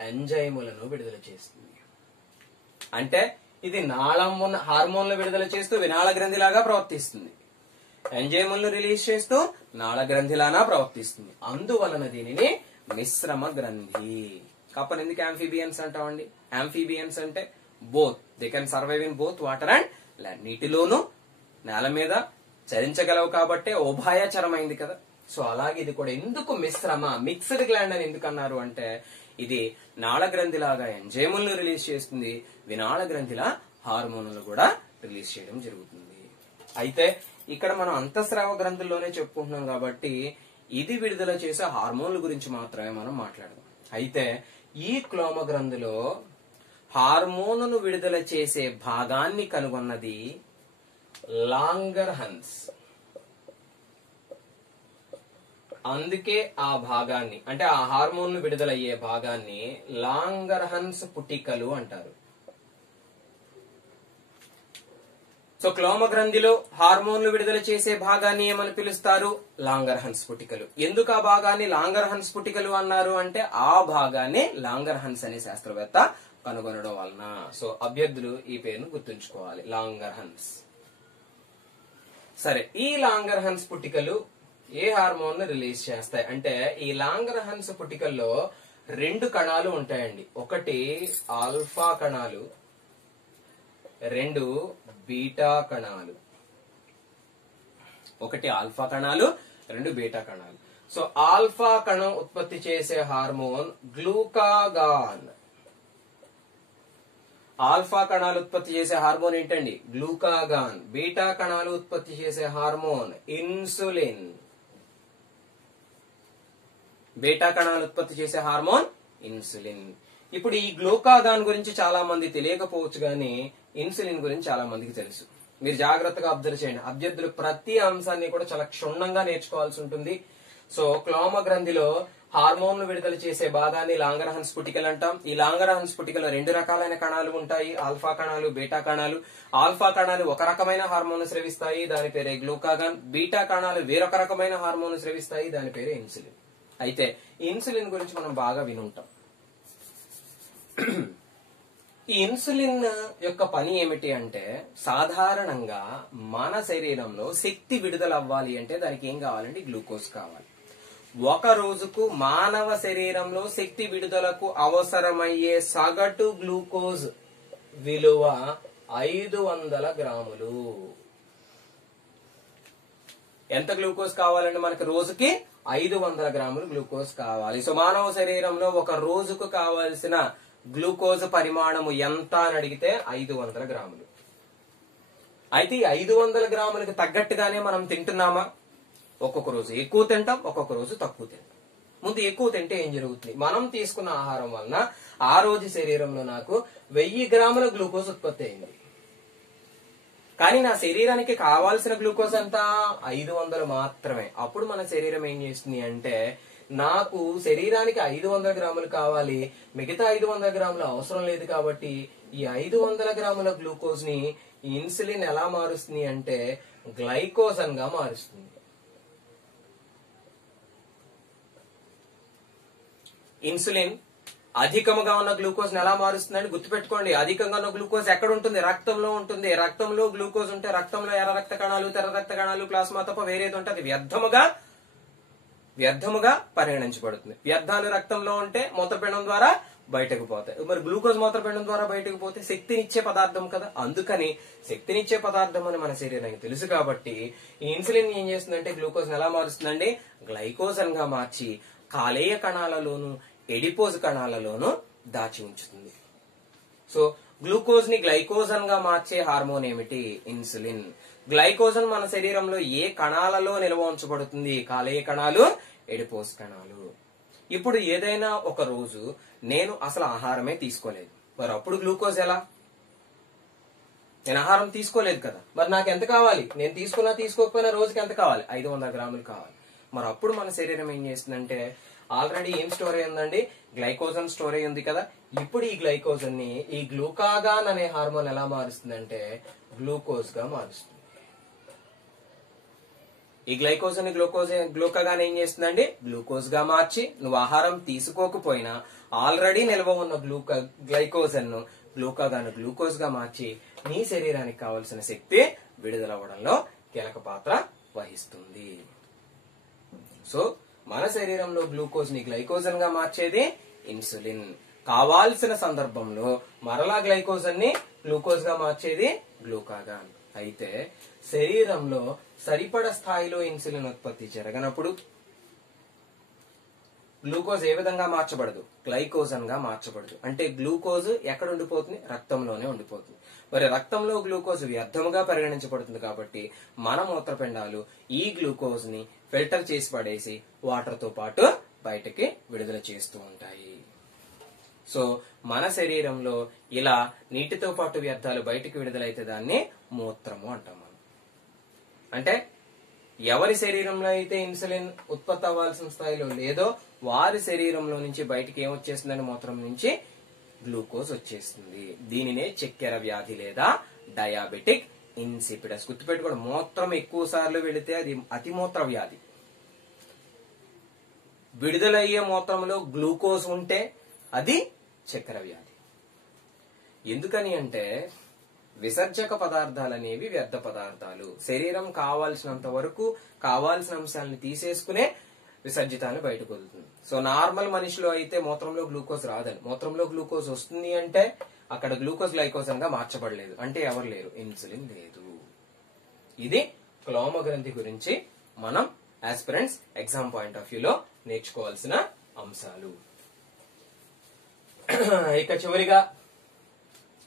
ఎంజైములను విడుదల చేస్తుంది. అంటే ఇది నాళం ఉన్న హార్మోన్లు విడుదల చేస్తూ వినాళ గ్రంథిలాగా ప్రవర్తిస్తుంది, ఎంజైములను రిలీజ్ చేస్తూ నాళ గ్రంథిలాగా ప్రవర్తిస్తుంది. అందువలన దీనిని మిశ్రమ గ్రంథి. కప్పను ఎందుకు యాంఫీబియన్స్ అంటామండి? యాంఫీబియన్స్ అంటే both, they can survive in both water and land. నీటిలోను నేల మీద చరించగలవు కాబట్టే ఉభయచరమైంది కదా. సో అలాగే ఇది కూడా ఎందుకు మిశ్రమ, మిక్స్డ్ గ్లాండ్ అని ఎందుకు అన్నారు అంటే ఇది నాళ గ్రంథిలాగా ఎంజైములను రిలీజ్ చేస్తుంది, వినాళ గ్రంథిలా హార్మోన్లు కూడా రిలీజ్ చేయడం జరుగుతుంది. అయితే ఇక్కడ మనం అంతఃస్రావ గ్రంథుల్లోనే చెప్పుకుంటున్నాం కాబట్టి ఇది విడుదల చేసే హార్మోన్ల గురించి మాత్రమే మనం మాట్లాడదాం. అయితే ఈ క్లోమ గ్రంథిలో హార్మోనును విడుదల చేసే భాగాన్ని కనుగొన్నది లాంగర్ హన్స్. అందుకే ఆ భాగాన్ని అంటే ఆ హార్మోన్లు విడుదలయ్యే భాగాన్ని లాంగర్ హన్స్ పుటికలు అంటారు. సో క్లోమ గ్రంథిలో హార్మోన్లు విడుదల చేసే భాగాన్ని ఏమని పిలుస్తారు? లాంగర్ హన్స్ పుటికలు. ఎందుకు ఆ భాగాన్ని లాంగర్ హన్స్ పుటికలు అన్నారు అంటే ఆ భాగాన్ని లాంగర్ హన్స్ అనే శాస్త్రవేత్త కనుగొనడం వలన. సో అభ్యర్థులు ఈ పేరును గుర్తుంచుకోవాలి, లాంగర్ హన్స్. సరే, ఈ లాంగర్ హన్స్ పుటికలు ఏ హార్మోన్ ను రిలీజ్ చేస్తాయి అంటే ఈ లాంగర్ హన్స్ పుటికల్లో 2 కణాలు ఉంటాయండి. ఒకటి ఆల్ఫా కణాలు, 2 బీటా కణాలు. ఒకటి ఆల్ఫా కణాలు, 2 బీటా కణాలు. సో ఆల్ఫా కణం ఉత్పత్తి చేసే హార్మోన్ గ్లూకాగాన్. ఆల్ఫా కణాలు ఉత్పత్తి చేసే హార్మోన్ ఏంటండి? గ్లూకాగాన్. బీటా కణాలు ఉత్పత్తి చేసే హార్మోన్ ఇన్సులిన్. బీటా కణాలు ఉత్పత్తి చేసే హార్మోన్ ఇన్సులిన్. ఇప్పుడు ఈ గ్లూకాగాన్ గురించి చాలా మంది తెలియకపోవచ్చు గానీ ఇన్సులిన్ గురించి చాలా మందికి తెలుసు. మీరు జాగ్రత్తగా అబ్జర్వ్ చేయండి. అభ్యర్థులు ప్రతి అంశాన్ని కూడా చాలా క్షుణ్ణంగా నేర్చుకోవాల్సి ఉంటుంది. సో క్లోమ గ్రంథిలో హార్మోన్లు విడుదల చేసే భాగాన్ని లాంగర్ హన్స్ పుటికలు అంటాం. ఈ లాంగర్ హన్స్ పుటికలో 2 రకాలైన కణాలు ఉంటాయి, ఆల్ఫా కణాలు, బీటా కణాలు. ఆల్ఫా కణాలు ఒక రకమైన హార్మోన్ స్రవిస్తాయి, దాని పేరే గ్లూకాగాన్. బీటా కణాలు వేరొక రకమైన హార్మోన్ స్రవిస్తాయి, దాని పేరే ఇన్సులిన్. అయితే ఇన్సులిన్ గురించి మనం బాగా వినుంటాం. ఈ ఇన్సులిన్ యొక్క పని ఏమిటి అంటే సాధారణంగా మన శరీరంలో శక్తి విడుదల అవ్వాలి అంటే దానికి ఏం కావాలంటే గ్లూకోజ్ కావాలి. ఒక రోజుకు మానవ శరీరంలో శక్తి విడుదలకు అవసరమయ్యే సగటు గ్లూకోజ్ విలువ 500 గ్రాములు. ఎంత గ్లూకోజ్ కావాలంటే మనకి రోజుకి 500 గ్రాములు గ్లూకోజ్ కావాలి. సో మానవ శరీరంలో ఒక రోజుకు కావాల్సిన గ్లూకోజ్ పరిమాణము ఎంత అని అడిగితే 500 గ్రాములు. అయితే ఈ 500 గ్రాములకు తగ్గట్టుగానే మనం తింటున్నామా? ఒక్కొక్క రోజు ఎక్కువ తింటాం, ఒక్కొక్క రోజు తక్కువ తింటాం. ముందు ఎక్కువ తింటే ఏం జరుగుతుంది? మనం తీసుకున్న ఆహారం వలన ఆ రోజు శరీరంలో నాకు 1000 గ్రాముల గ్లూకోజ్ ఉత్పత్తి అయింది. కానీ నా శరీరానికి కావాల్సిన గ్లూకోజ్ అంతా 500 మాత్రమే. అప్పుడు మన శరీరం ఏం చేస్తుంది అంటే నాకు శరీరానికి 500 గ్రాములు కావాలి, మిగతా 500 గ్రాములు అవసరం లేదు కాబట్టి ఈ 500 గ్రాముల గ్లూకోజ్ ని ఇన్సులిన్ ఎలా మారుస్తుంది అంటే గ్లైకోజన్ గా మారుస్తుంది. ఇన్సులిన్ అధికముగా ఉన్న గ్లూకోజ్ ఎలా మారుస్తుందని గుర్తుపెట్టుకోండి. అధికంగా ఉన్న గ్లూకోజ్ ఎక్కడ ఉంటుంది? రక్తంలో ఉంటుంది. రక్తంలో గ్లూకోజ్ ఉంటే రక్తంలో ఎర్ర రక్త కణాలు, తెర్ర రక్త కణాలు, ప్లాస్మా తప్ప వేరేది ఉంటే అది వ్యర్థముగా పరిగణించబడుతుంది. వ్యర్థాలు రక్తంలో ఉంటే మూత్రపిండం ద్వారా బయటకు పోతాయి. మరి గ్లూకోజ్ మూత్రపిండం ద్వారా బయటకు పోతే శక్తినిచ్చే పదార్థం కదా. అందుకని శక్తినిచ్చే పదార్థం అని మన శరీరానికి తెలుసు కాబట్టి ఈ ఇన్సులిన్ ఏం చేస్తుందంటే గ్లూకోజ్ ఎలా మారుస్తుందండి? గ్లైకోజన్ గా మార్చి కాలేయ కణాలలోను ఎడిపోజ్ కణాలలోను దాచి ఉంచుతుంది. సో గ్లూకోజ్ ని గ్లైకోజన్ గా మార్చే హార్మోన్ ఏమిటి? ఇన్సులిన్. గ్లైకోజన్ మన శరీరంలో ఏ కణాలలో నిల్వ ఉంచబడుతుంది? కాలేయ కణాలు, ఎడిపోజ్ కణాలు. ఇప్పుడు ఏదైనా ఒక రోజు నేను అసలు ఆహారమే తీసుకోలేదు, మరి అప్పుడు గ్లూకోజ్ ఎలా? నేను ఆహారం తీసుకోలేదు కదా, మరి నాకు ఎంత కావాలి? నేను తీసుకున్నా తీసుకోకపోయినా రోజుకి ఎంత కావాలి? 500 గ్రాములు కావాలి. మరి అప్పుడు మన శరీరం ఏం చేస్తుందంటే ఆల్రెడీ ఏం స్టోర్ అయ్యిందండి? గ్లైకోజన్ స్టోర్ అయ్యి ఉంది కదా. ఇప్పుడు ఈ గ్లైకోజన్ ని ఈ గ్లూకాగాన్ అనే హార్మోన్ ఎలా మారుస్తుందంటే గ్లూకోజ్ గా మారుస్తుంది. ఈ గ్లైకోజన్ గ్లూకాగాన్ ఏం చేస్తుందండి? గ్లూకోజ్ గా మార్చి నువ్వు ఆహారం తీసుకోకపోయినా ఆల్రెడీ నిల్వ ఉన్న గ్లైకోజన్ ను గ్లూకాగాన్ గ్లూకోజ్ గా మార్చి నీ శరీరానికి కావలసిన శక్తి విడుదలవ్వడంలో కీలక పాత్ర వహిస్తుంది. సో మన శరీరంలో గ్లూకోజ్ ని గ్లైకోజన్ గా మార్చేది ఇన్సులిన్. కావాల్సిన సందర్భంలో మరలా గ్లైకోజన్ ని గ్లూకోజ్ గా మార్చేది గ్లూకాగాన్. అయితే శరీరంలో సరిపడ స్థాయిలో ఇన్సులిన్ ఉత్పత్తి జరగనప్పుడు గ్లూకోజ్ ఏ విధంగా మార్చబడదు, గ్లైకోజన్ గా మార్చబడదు. అంటే గ్లూకోజ్ ఎక్కడ ఉండిపోతుంది? రక్తంలోనే ఉండిపోతుంది. మరి రక్తంలో గ్లూకోజ్ వ్యర్థముగా పరిగణించబడుతుంది కాబట్టి మన మూత్రపిండాలు ఈ గ్లూకోజ్ ని ఫిల్టర్ చేసి పడేసి వాటర్ తో పాటు బయటకి విడుదల చేస్తూ ఉంటాయి. సో మన శరీరంలో ఇలా నీటితో పాటు వ్యర్థాలు బయటికి విడుదలైతే దాన్ని మూత్రము అంటాం మనం. అంటే ఎవరి శరీరంలో అయితే ఇన్సులిన్ ఉత్పత్తి అవ్వాల్సిన స్థాయిలో లేదో వారి శరీరంలో నుంచి బయటికి ఏమొచ్చేస్తుందని మూత్రం నుంచి గ్లూకోజ్ వచ్చేస్తుంది. దీనినే చక్కెర వ్యాధి లేదా డయాబెటిక్ ఇన్సిపిడస్. గుర్తుపెట్టుకోండి, మూత్రం ఎక్కువ సార్లు వెళితే అది అతిమూత్ర వ్యాధి. విడుదలయ్యే మూత్రంలో గ్లూకోజ్ ఉంటే అది చక్కెర వ్యాధి. ఎందుకని అంటే విసర్జక పదార్థాలు అనేవి వ్యర్థ పదార్థాలు. శరీరం కావాల్సినంత వరకు కావాల్సిన అంశాలను తీసేసుకునే విసర్జితాన్ని బయటకు వదులుతుంది. సో నార్మల్ మనిషిలో అయితే మూత్రంలో గ్లూకోజ్ రాదని, మూత్రంలో గ్లూకోజ్ వస్తుంది అంటే అక్కడ గ్లూకోజ్ గ్లైకోజన్ గా మార్చబడలేదు అంటే ఎవరు లేరు, ఇన్సులిన్ లేదు. ఇది క్లోమ గ్రంథి గురించి మనం ఆస్పిరెంట్స్ ఎగ్జామ్ పాయింట్ ఆఫ్ వ్యూలో నేర్చుకోవాల్సిన అంశాలు. ఇక చివరిగా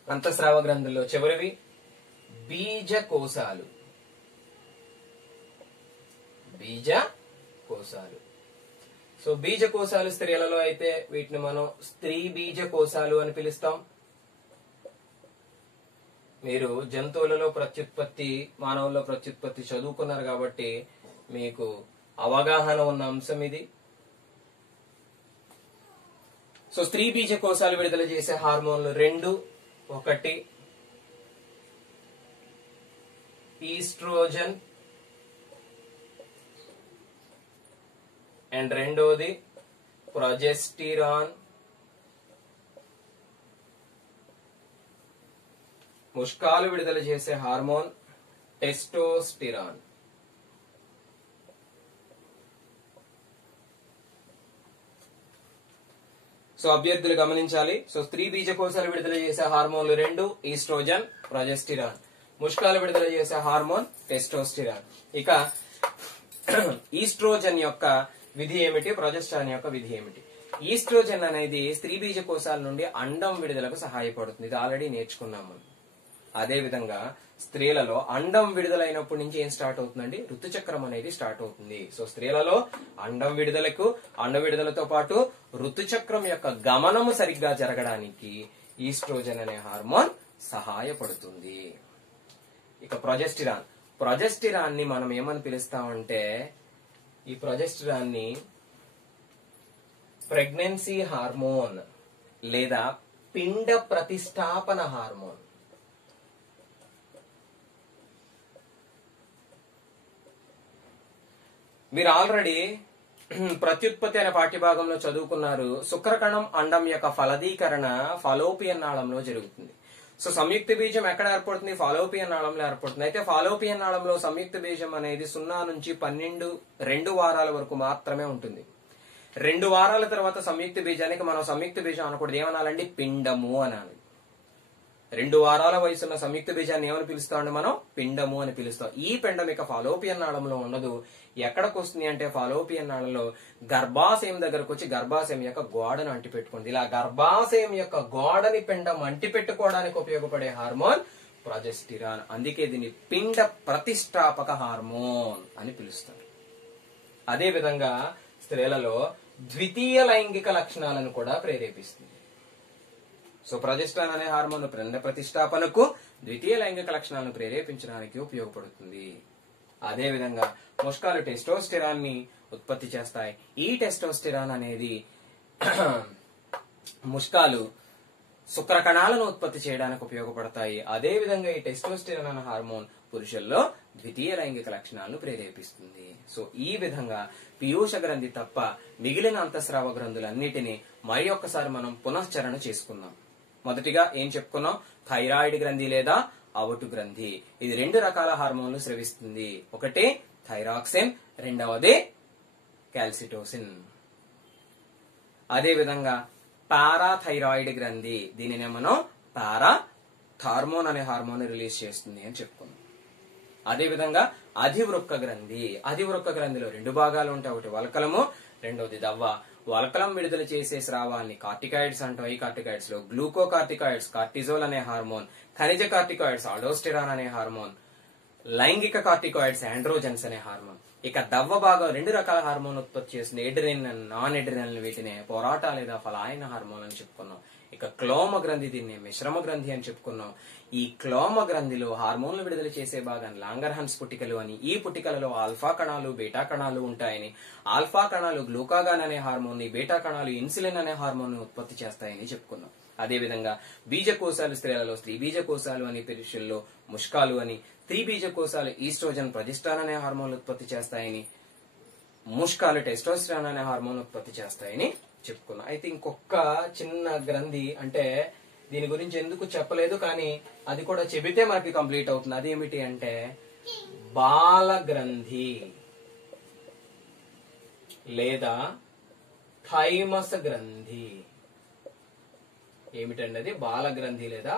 అంతఃస్రావ గ్రంథుల్లో చివరివి బీజకోశాలు. బీజకోశాలు. సో బీజకోశాలు స్త్రీలలో అయితే వీటిని మనం స్త్రీ బీజకోశాలు అని పిలుస్తాం. మీరు జంతువులలో ప్రత్యుత్పత్తి, మానవుల్లో ప్రత్యుత్పత్తి చదువుకున్నారు కాబట్టి మీకు అవగాహన ఉన్న అంశం ఇది. సో స్త్రీ బీజకోశాలు విడుదల చేసే హార్మోన్లు రెండు. ఒకటి ఈస్ట్రోజన్ అండ్ రెండోది ప్రొజెస్టిరాన్. ముష్కాలు విడుదల చేసే హార్మోన్ టెస్టోస్టిరాన్. సో అభ్యర్థులు గమనించాలి. సో స్త్రీ బీజకోశాలు విడుదల చేసే హార్మోన్లు రెండు, ఈస్ట్రోజన్, ప్రొజెస్టిరాన్. ముష్కాలు విడుదల చేసే హార్మోన్ టెస్టోస్టిరాన్. ఇక ఈస్ట్రోజన్ యొక్క విధి ఏమిటి, ప్రొజెస్టిరాన్ యొక్క విధి ఏమిటి? ఈస్ట్రోజన్ అనేది స్త్రీ బీజకోశాల నుండి అండం విడుదలకు సహాయపడుతుంది. ఇది ఆల్రెడీ నేర్చుకున్నాం మనం. అదే విధంగా స్త్రీలలో అండం విడుదలైనప్పటి నుంచి ఏం స్టార్ట్ అవుతుందండి, ఋతుచక్రం అనేది స్టార్ట్ అవుతుంది. సో స్త్రీలలో అండం విడుదలకు, అండ విడుదలతో పాటు ఋతుచక్రం యొక్క గమనము సరిగ్గా జరగడానికి ఈస్ట్రోజన్ అనే హార్మోన్ సహాయపడుతుంది. ఇక ప్రొజెస్టిరాన్. ప్రొజెస్టిరాన్ ని మనం ఏమని పిలుస్తామంటే, ఈ ప్రొజెస్టిరాన్ ని ప్రెగ్నెన్సీ హార్మోన్ లేదా పిండ ప్రతిష్టాపన హార్మోన్. మీరు ఆల్రెడీ ప్రత్యుత్పత్తి అనే పాఠ్యభాగంలో చదువుకున్నారు. శుక్రకణం అండం యొక్క ఫలదీకరణ ఫాలోపియన్ నాళంలో జరుగుతుంది. సో సంయుక్త బీజం ఎక్కడ ఏర్పడుతుంది, ఫాలోపియన్ నాళంలో ఏర్పడుతుంది. అయితే ఫాలోపియన్ నాళంలో సంయుక్త బీజం అనేది 0 నుంచి 12 2 వారాల వరకు మాత్రమే ఉంటుంది. 2 వారాల తర్వాత సంయుక్త బీజానికి మనం సంయుక్త బీజం అనకూడదు, ఏమనాలండి, పిండము అనాలి. 2 వారాల వయసున్న సంయుక్త బీజాన్ని ఏమని పిలుస్తామండి మనం, పిండము అని పిలుస్తాం. ఈ పిండం ఇక ఫాలోపియన్ నాళంలో ఉండదు. ఎక్కడికి వస్తుంది అంటే ఫాలోపియన్ నాళంలో గర్భాశయం దగ్గరకు వచ్చి గర్భాశయం యొక్క గోడను అంటిపెట్టుకుంది. ఇలా గర్భాశయం యొక్క గోడని పిండం అంటిపెట్టుకోవడానికి ఉపయోగపడే హార్మోన్ ప్రొజెస్టిరాన్. అందుకే దీన్ని పిండ ప్రతిష్టాపక హార్మోన్ అని పిలుస్తారు. అదే విధంగా స్త్రీలలో ద్వితీయ లైంగిక లక్షణాలను కూడా ప్రేరేపిస్తుంది. సో ప్రొజెస్టిరాన్ అనే హార్మోన్ పిండ ప్రతిష్టాపనకు, ద్వితీయ లైంగిక లక్షణాలను ప్రేరేపించడానికి ఉపయోగపడుతుంది. అదే విధంగా ముష్కాలు టెస్టోస్టిరాన్ ని ఉత్పత్తి చేస్తాయి. ఈ టెస్టోస్టిరాన్ అనేది ముష్కాలు శుక్రకణాలను ఉత్పత్తి చేయడానికి ఉపయోగపడతాయి. అదే విధంగా ఈ టెస్టోస్టిరాన్ అనే హార్మోన్ పురుషుల్లో ద్వితీయ లైంగిక లక్షణాలను ప్రేరేపిస్తుంది. సో ఈ విధంగా పీయూష గ్రంథి తప్ప మిగిలిన అంతఃస్రావ గ్రంథులన్నిటినీ మరి ఒక్కసారి మనం పునశ్చరణ చేసుకుందాం. మొదటిగా ఏం చెప్పుకున్నాం, థైరాయిడ్ గ్రంథి లేదా అవటు గ్రంథి. ఇది 2 రకాల హార్మోన్లు స్రవిస్తుంది. ఒకటి థైరాక్సిన్, రెండవది క్యాల్సిటోసిన్. అదే విధంగా పారాథైరాయిడ్ గ్రంథి, దీనినే మనం పారాథార్మోన్ అనే హార్మోన్ రిలీజ్ చేస్తుంది అని చెప్పుకున్నాం. అదే విధంగా అధివృక్క గ్రంథి, అధివృక్క గ్రంథిలో రెండు భాగాలు ఉంటాయి, ఒకటి వల్కలము, రెండోది దవ్వ. వల్కలం విడుదల చేసే స్రావాన్ని కార్టికాయిడ్స్ అంటాం. ఈ కార్టికాయిడ్స్ లో గ్లూకోకార్టికాయిడ్స్, కార్టిజోల్ అనే హార్మోన్, ఖనిజ కార్టికాయిడ్స్, ఆల్డోస్టెరాన్ అనే హార్మోన్, లైంగిక కార్టికాయిడ్స్, ఆండ్రోజన్స్ అనే హార్మోన్. ఇక దవ్వ భాగం రెండు రకాల హార్మోన్ ఉత్పత్తి చేస్తుంది, ఎడ్రినల్, నాన్ ఎడ్రినల్. వీటినే పొరాటా లేదా ఫలాయన హార్మోన్ అని చెప్పుకున్నాం. ఇక క్లోమ గ్రంథి, దీన్ని మిశ్రమ గ్రంథి అని చెప్పుకున్నాం. ఈ క్లోమ గ్రంథిలో హార్మోన్లు విడుదల చేసే భాగాన్ని లాంగర్హాన్స్ పుట్టికలు అని, ఈ పుట్టికలలో ఆల్ఫా కణాలు, బీటా కణాలు ఉంటాయని, ఆల్ఫా కణాలు గ్లూకాగాన్ అనే హార్మోన్ ని, బీటా కణాలు ఇన్సులిన్ అనే హార్మోన్ ని ఉత్పత్తి చేస్తాయని చెప్పుకున్నాం. అదే విధంగా బీజకోశాలు స్త్రీలలో స్త్రీ బీజకోశాలు అని, పురుషుల్లో ముష్కాలు అని, స్త్రీ బీజకోశాలు ఈస్ట్రోజన్, ప్రతిష్టాన్ అనే హార్మోన్లు ఉత్పత్తి చేస్తాయని, ముష్కాలు టెస్టోస్టెరాన్ అనే హార్మోన్ ఉత్పత్తి చేస్తాయని చెప్పుకున్నాం. అయితే ఇంకొక చిన్న గ్రంథి, అంటే దీని గురించి ఎందుకు చెప్పలేదు కానీ అది కూడా చెబితే మనకి కంప్లీట్ అవుతుంది. అదేమిటి అంటే బాల గ్రంథి లేదా థైమస్ గ్రంథి. ఏమిటండి అది? బాల గ్రంథి లేదా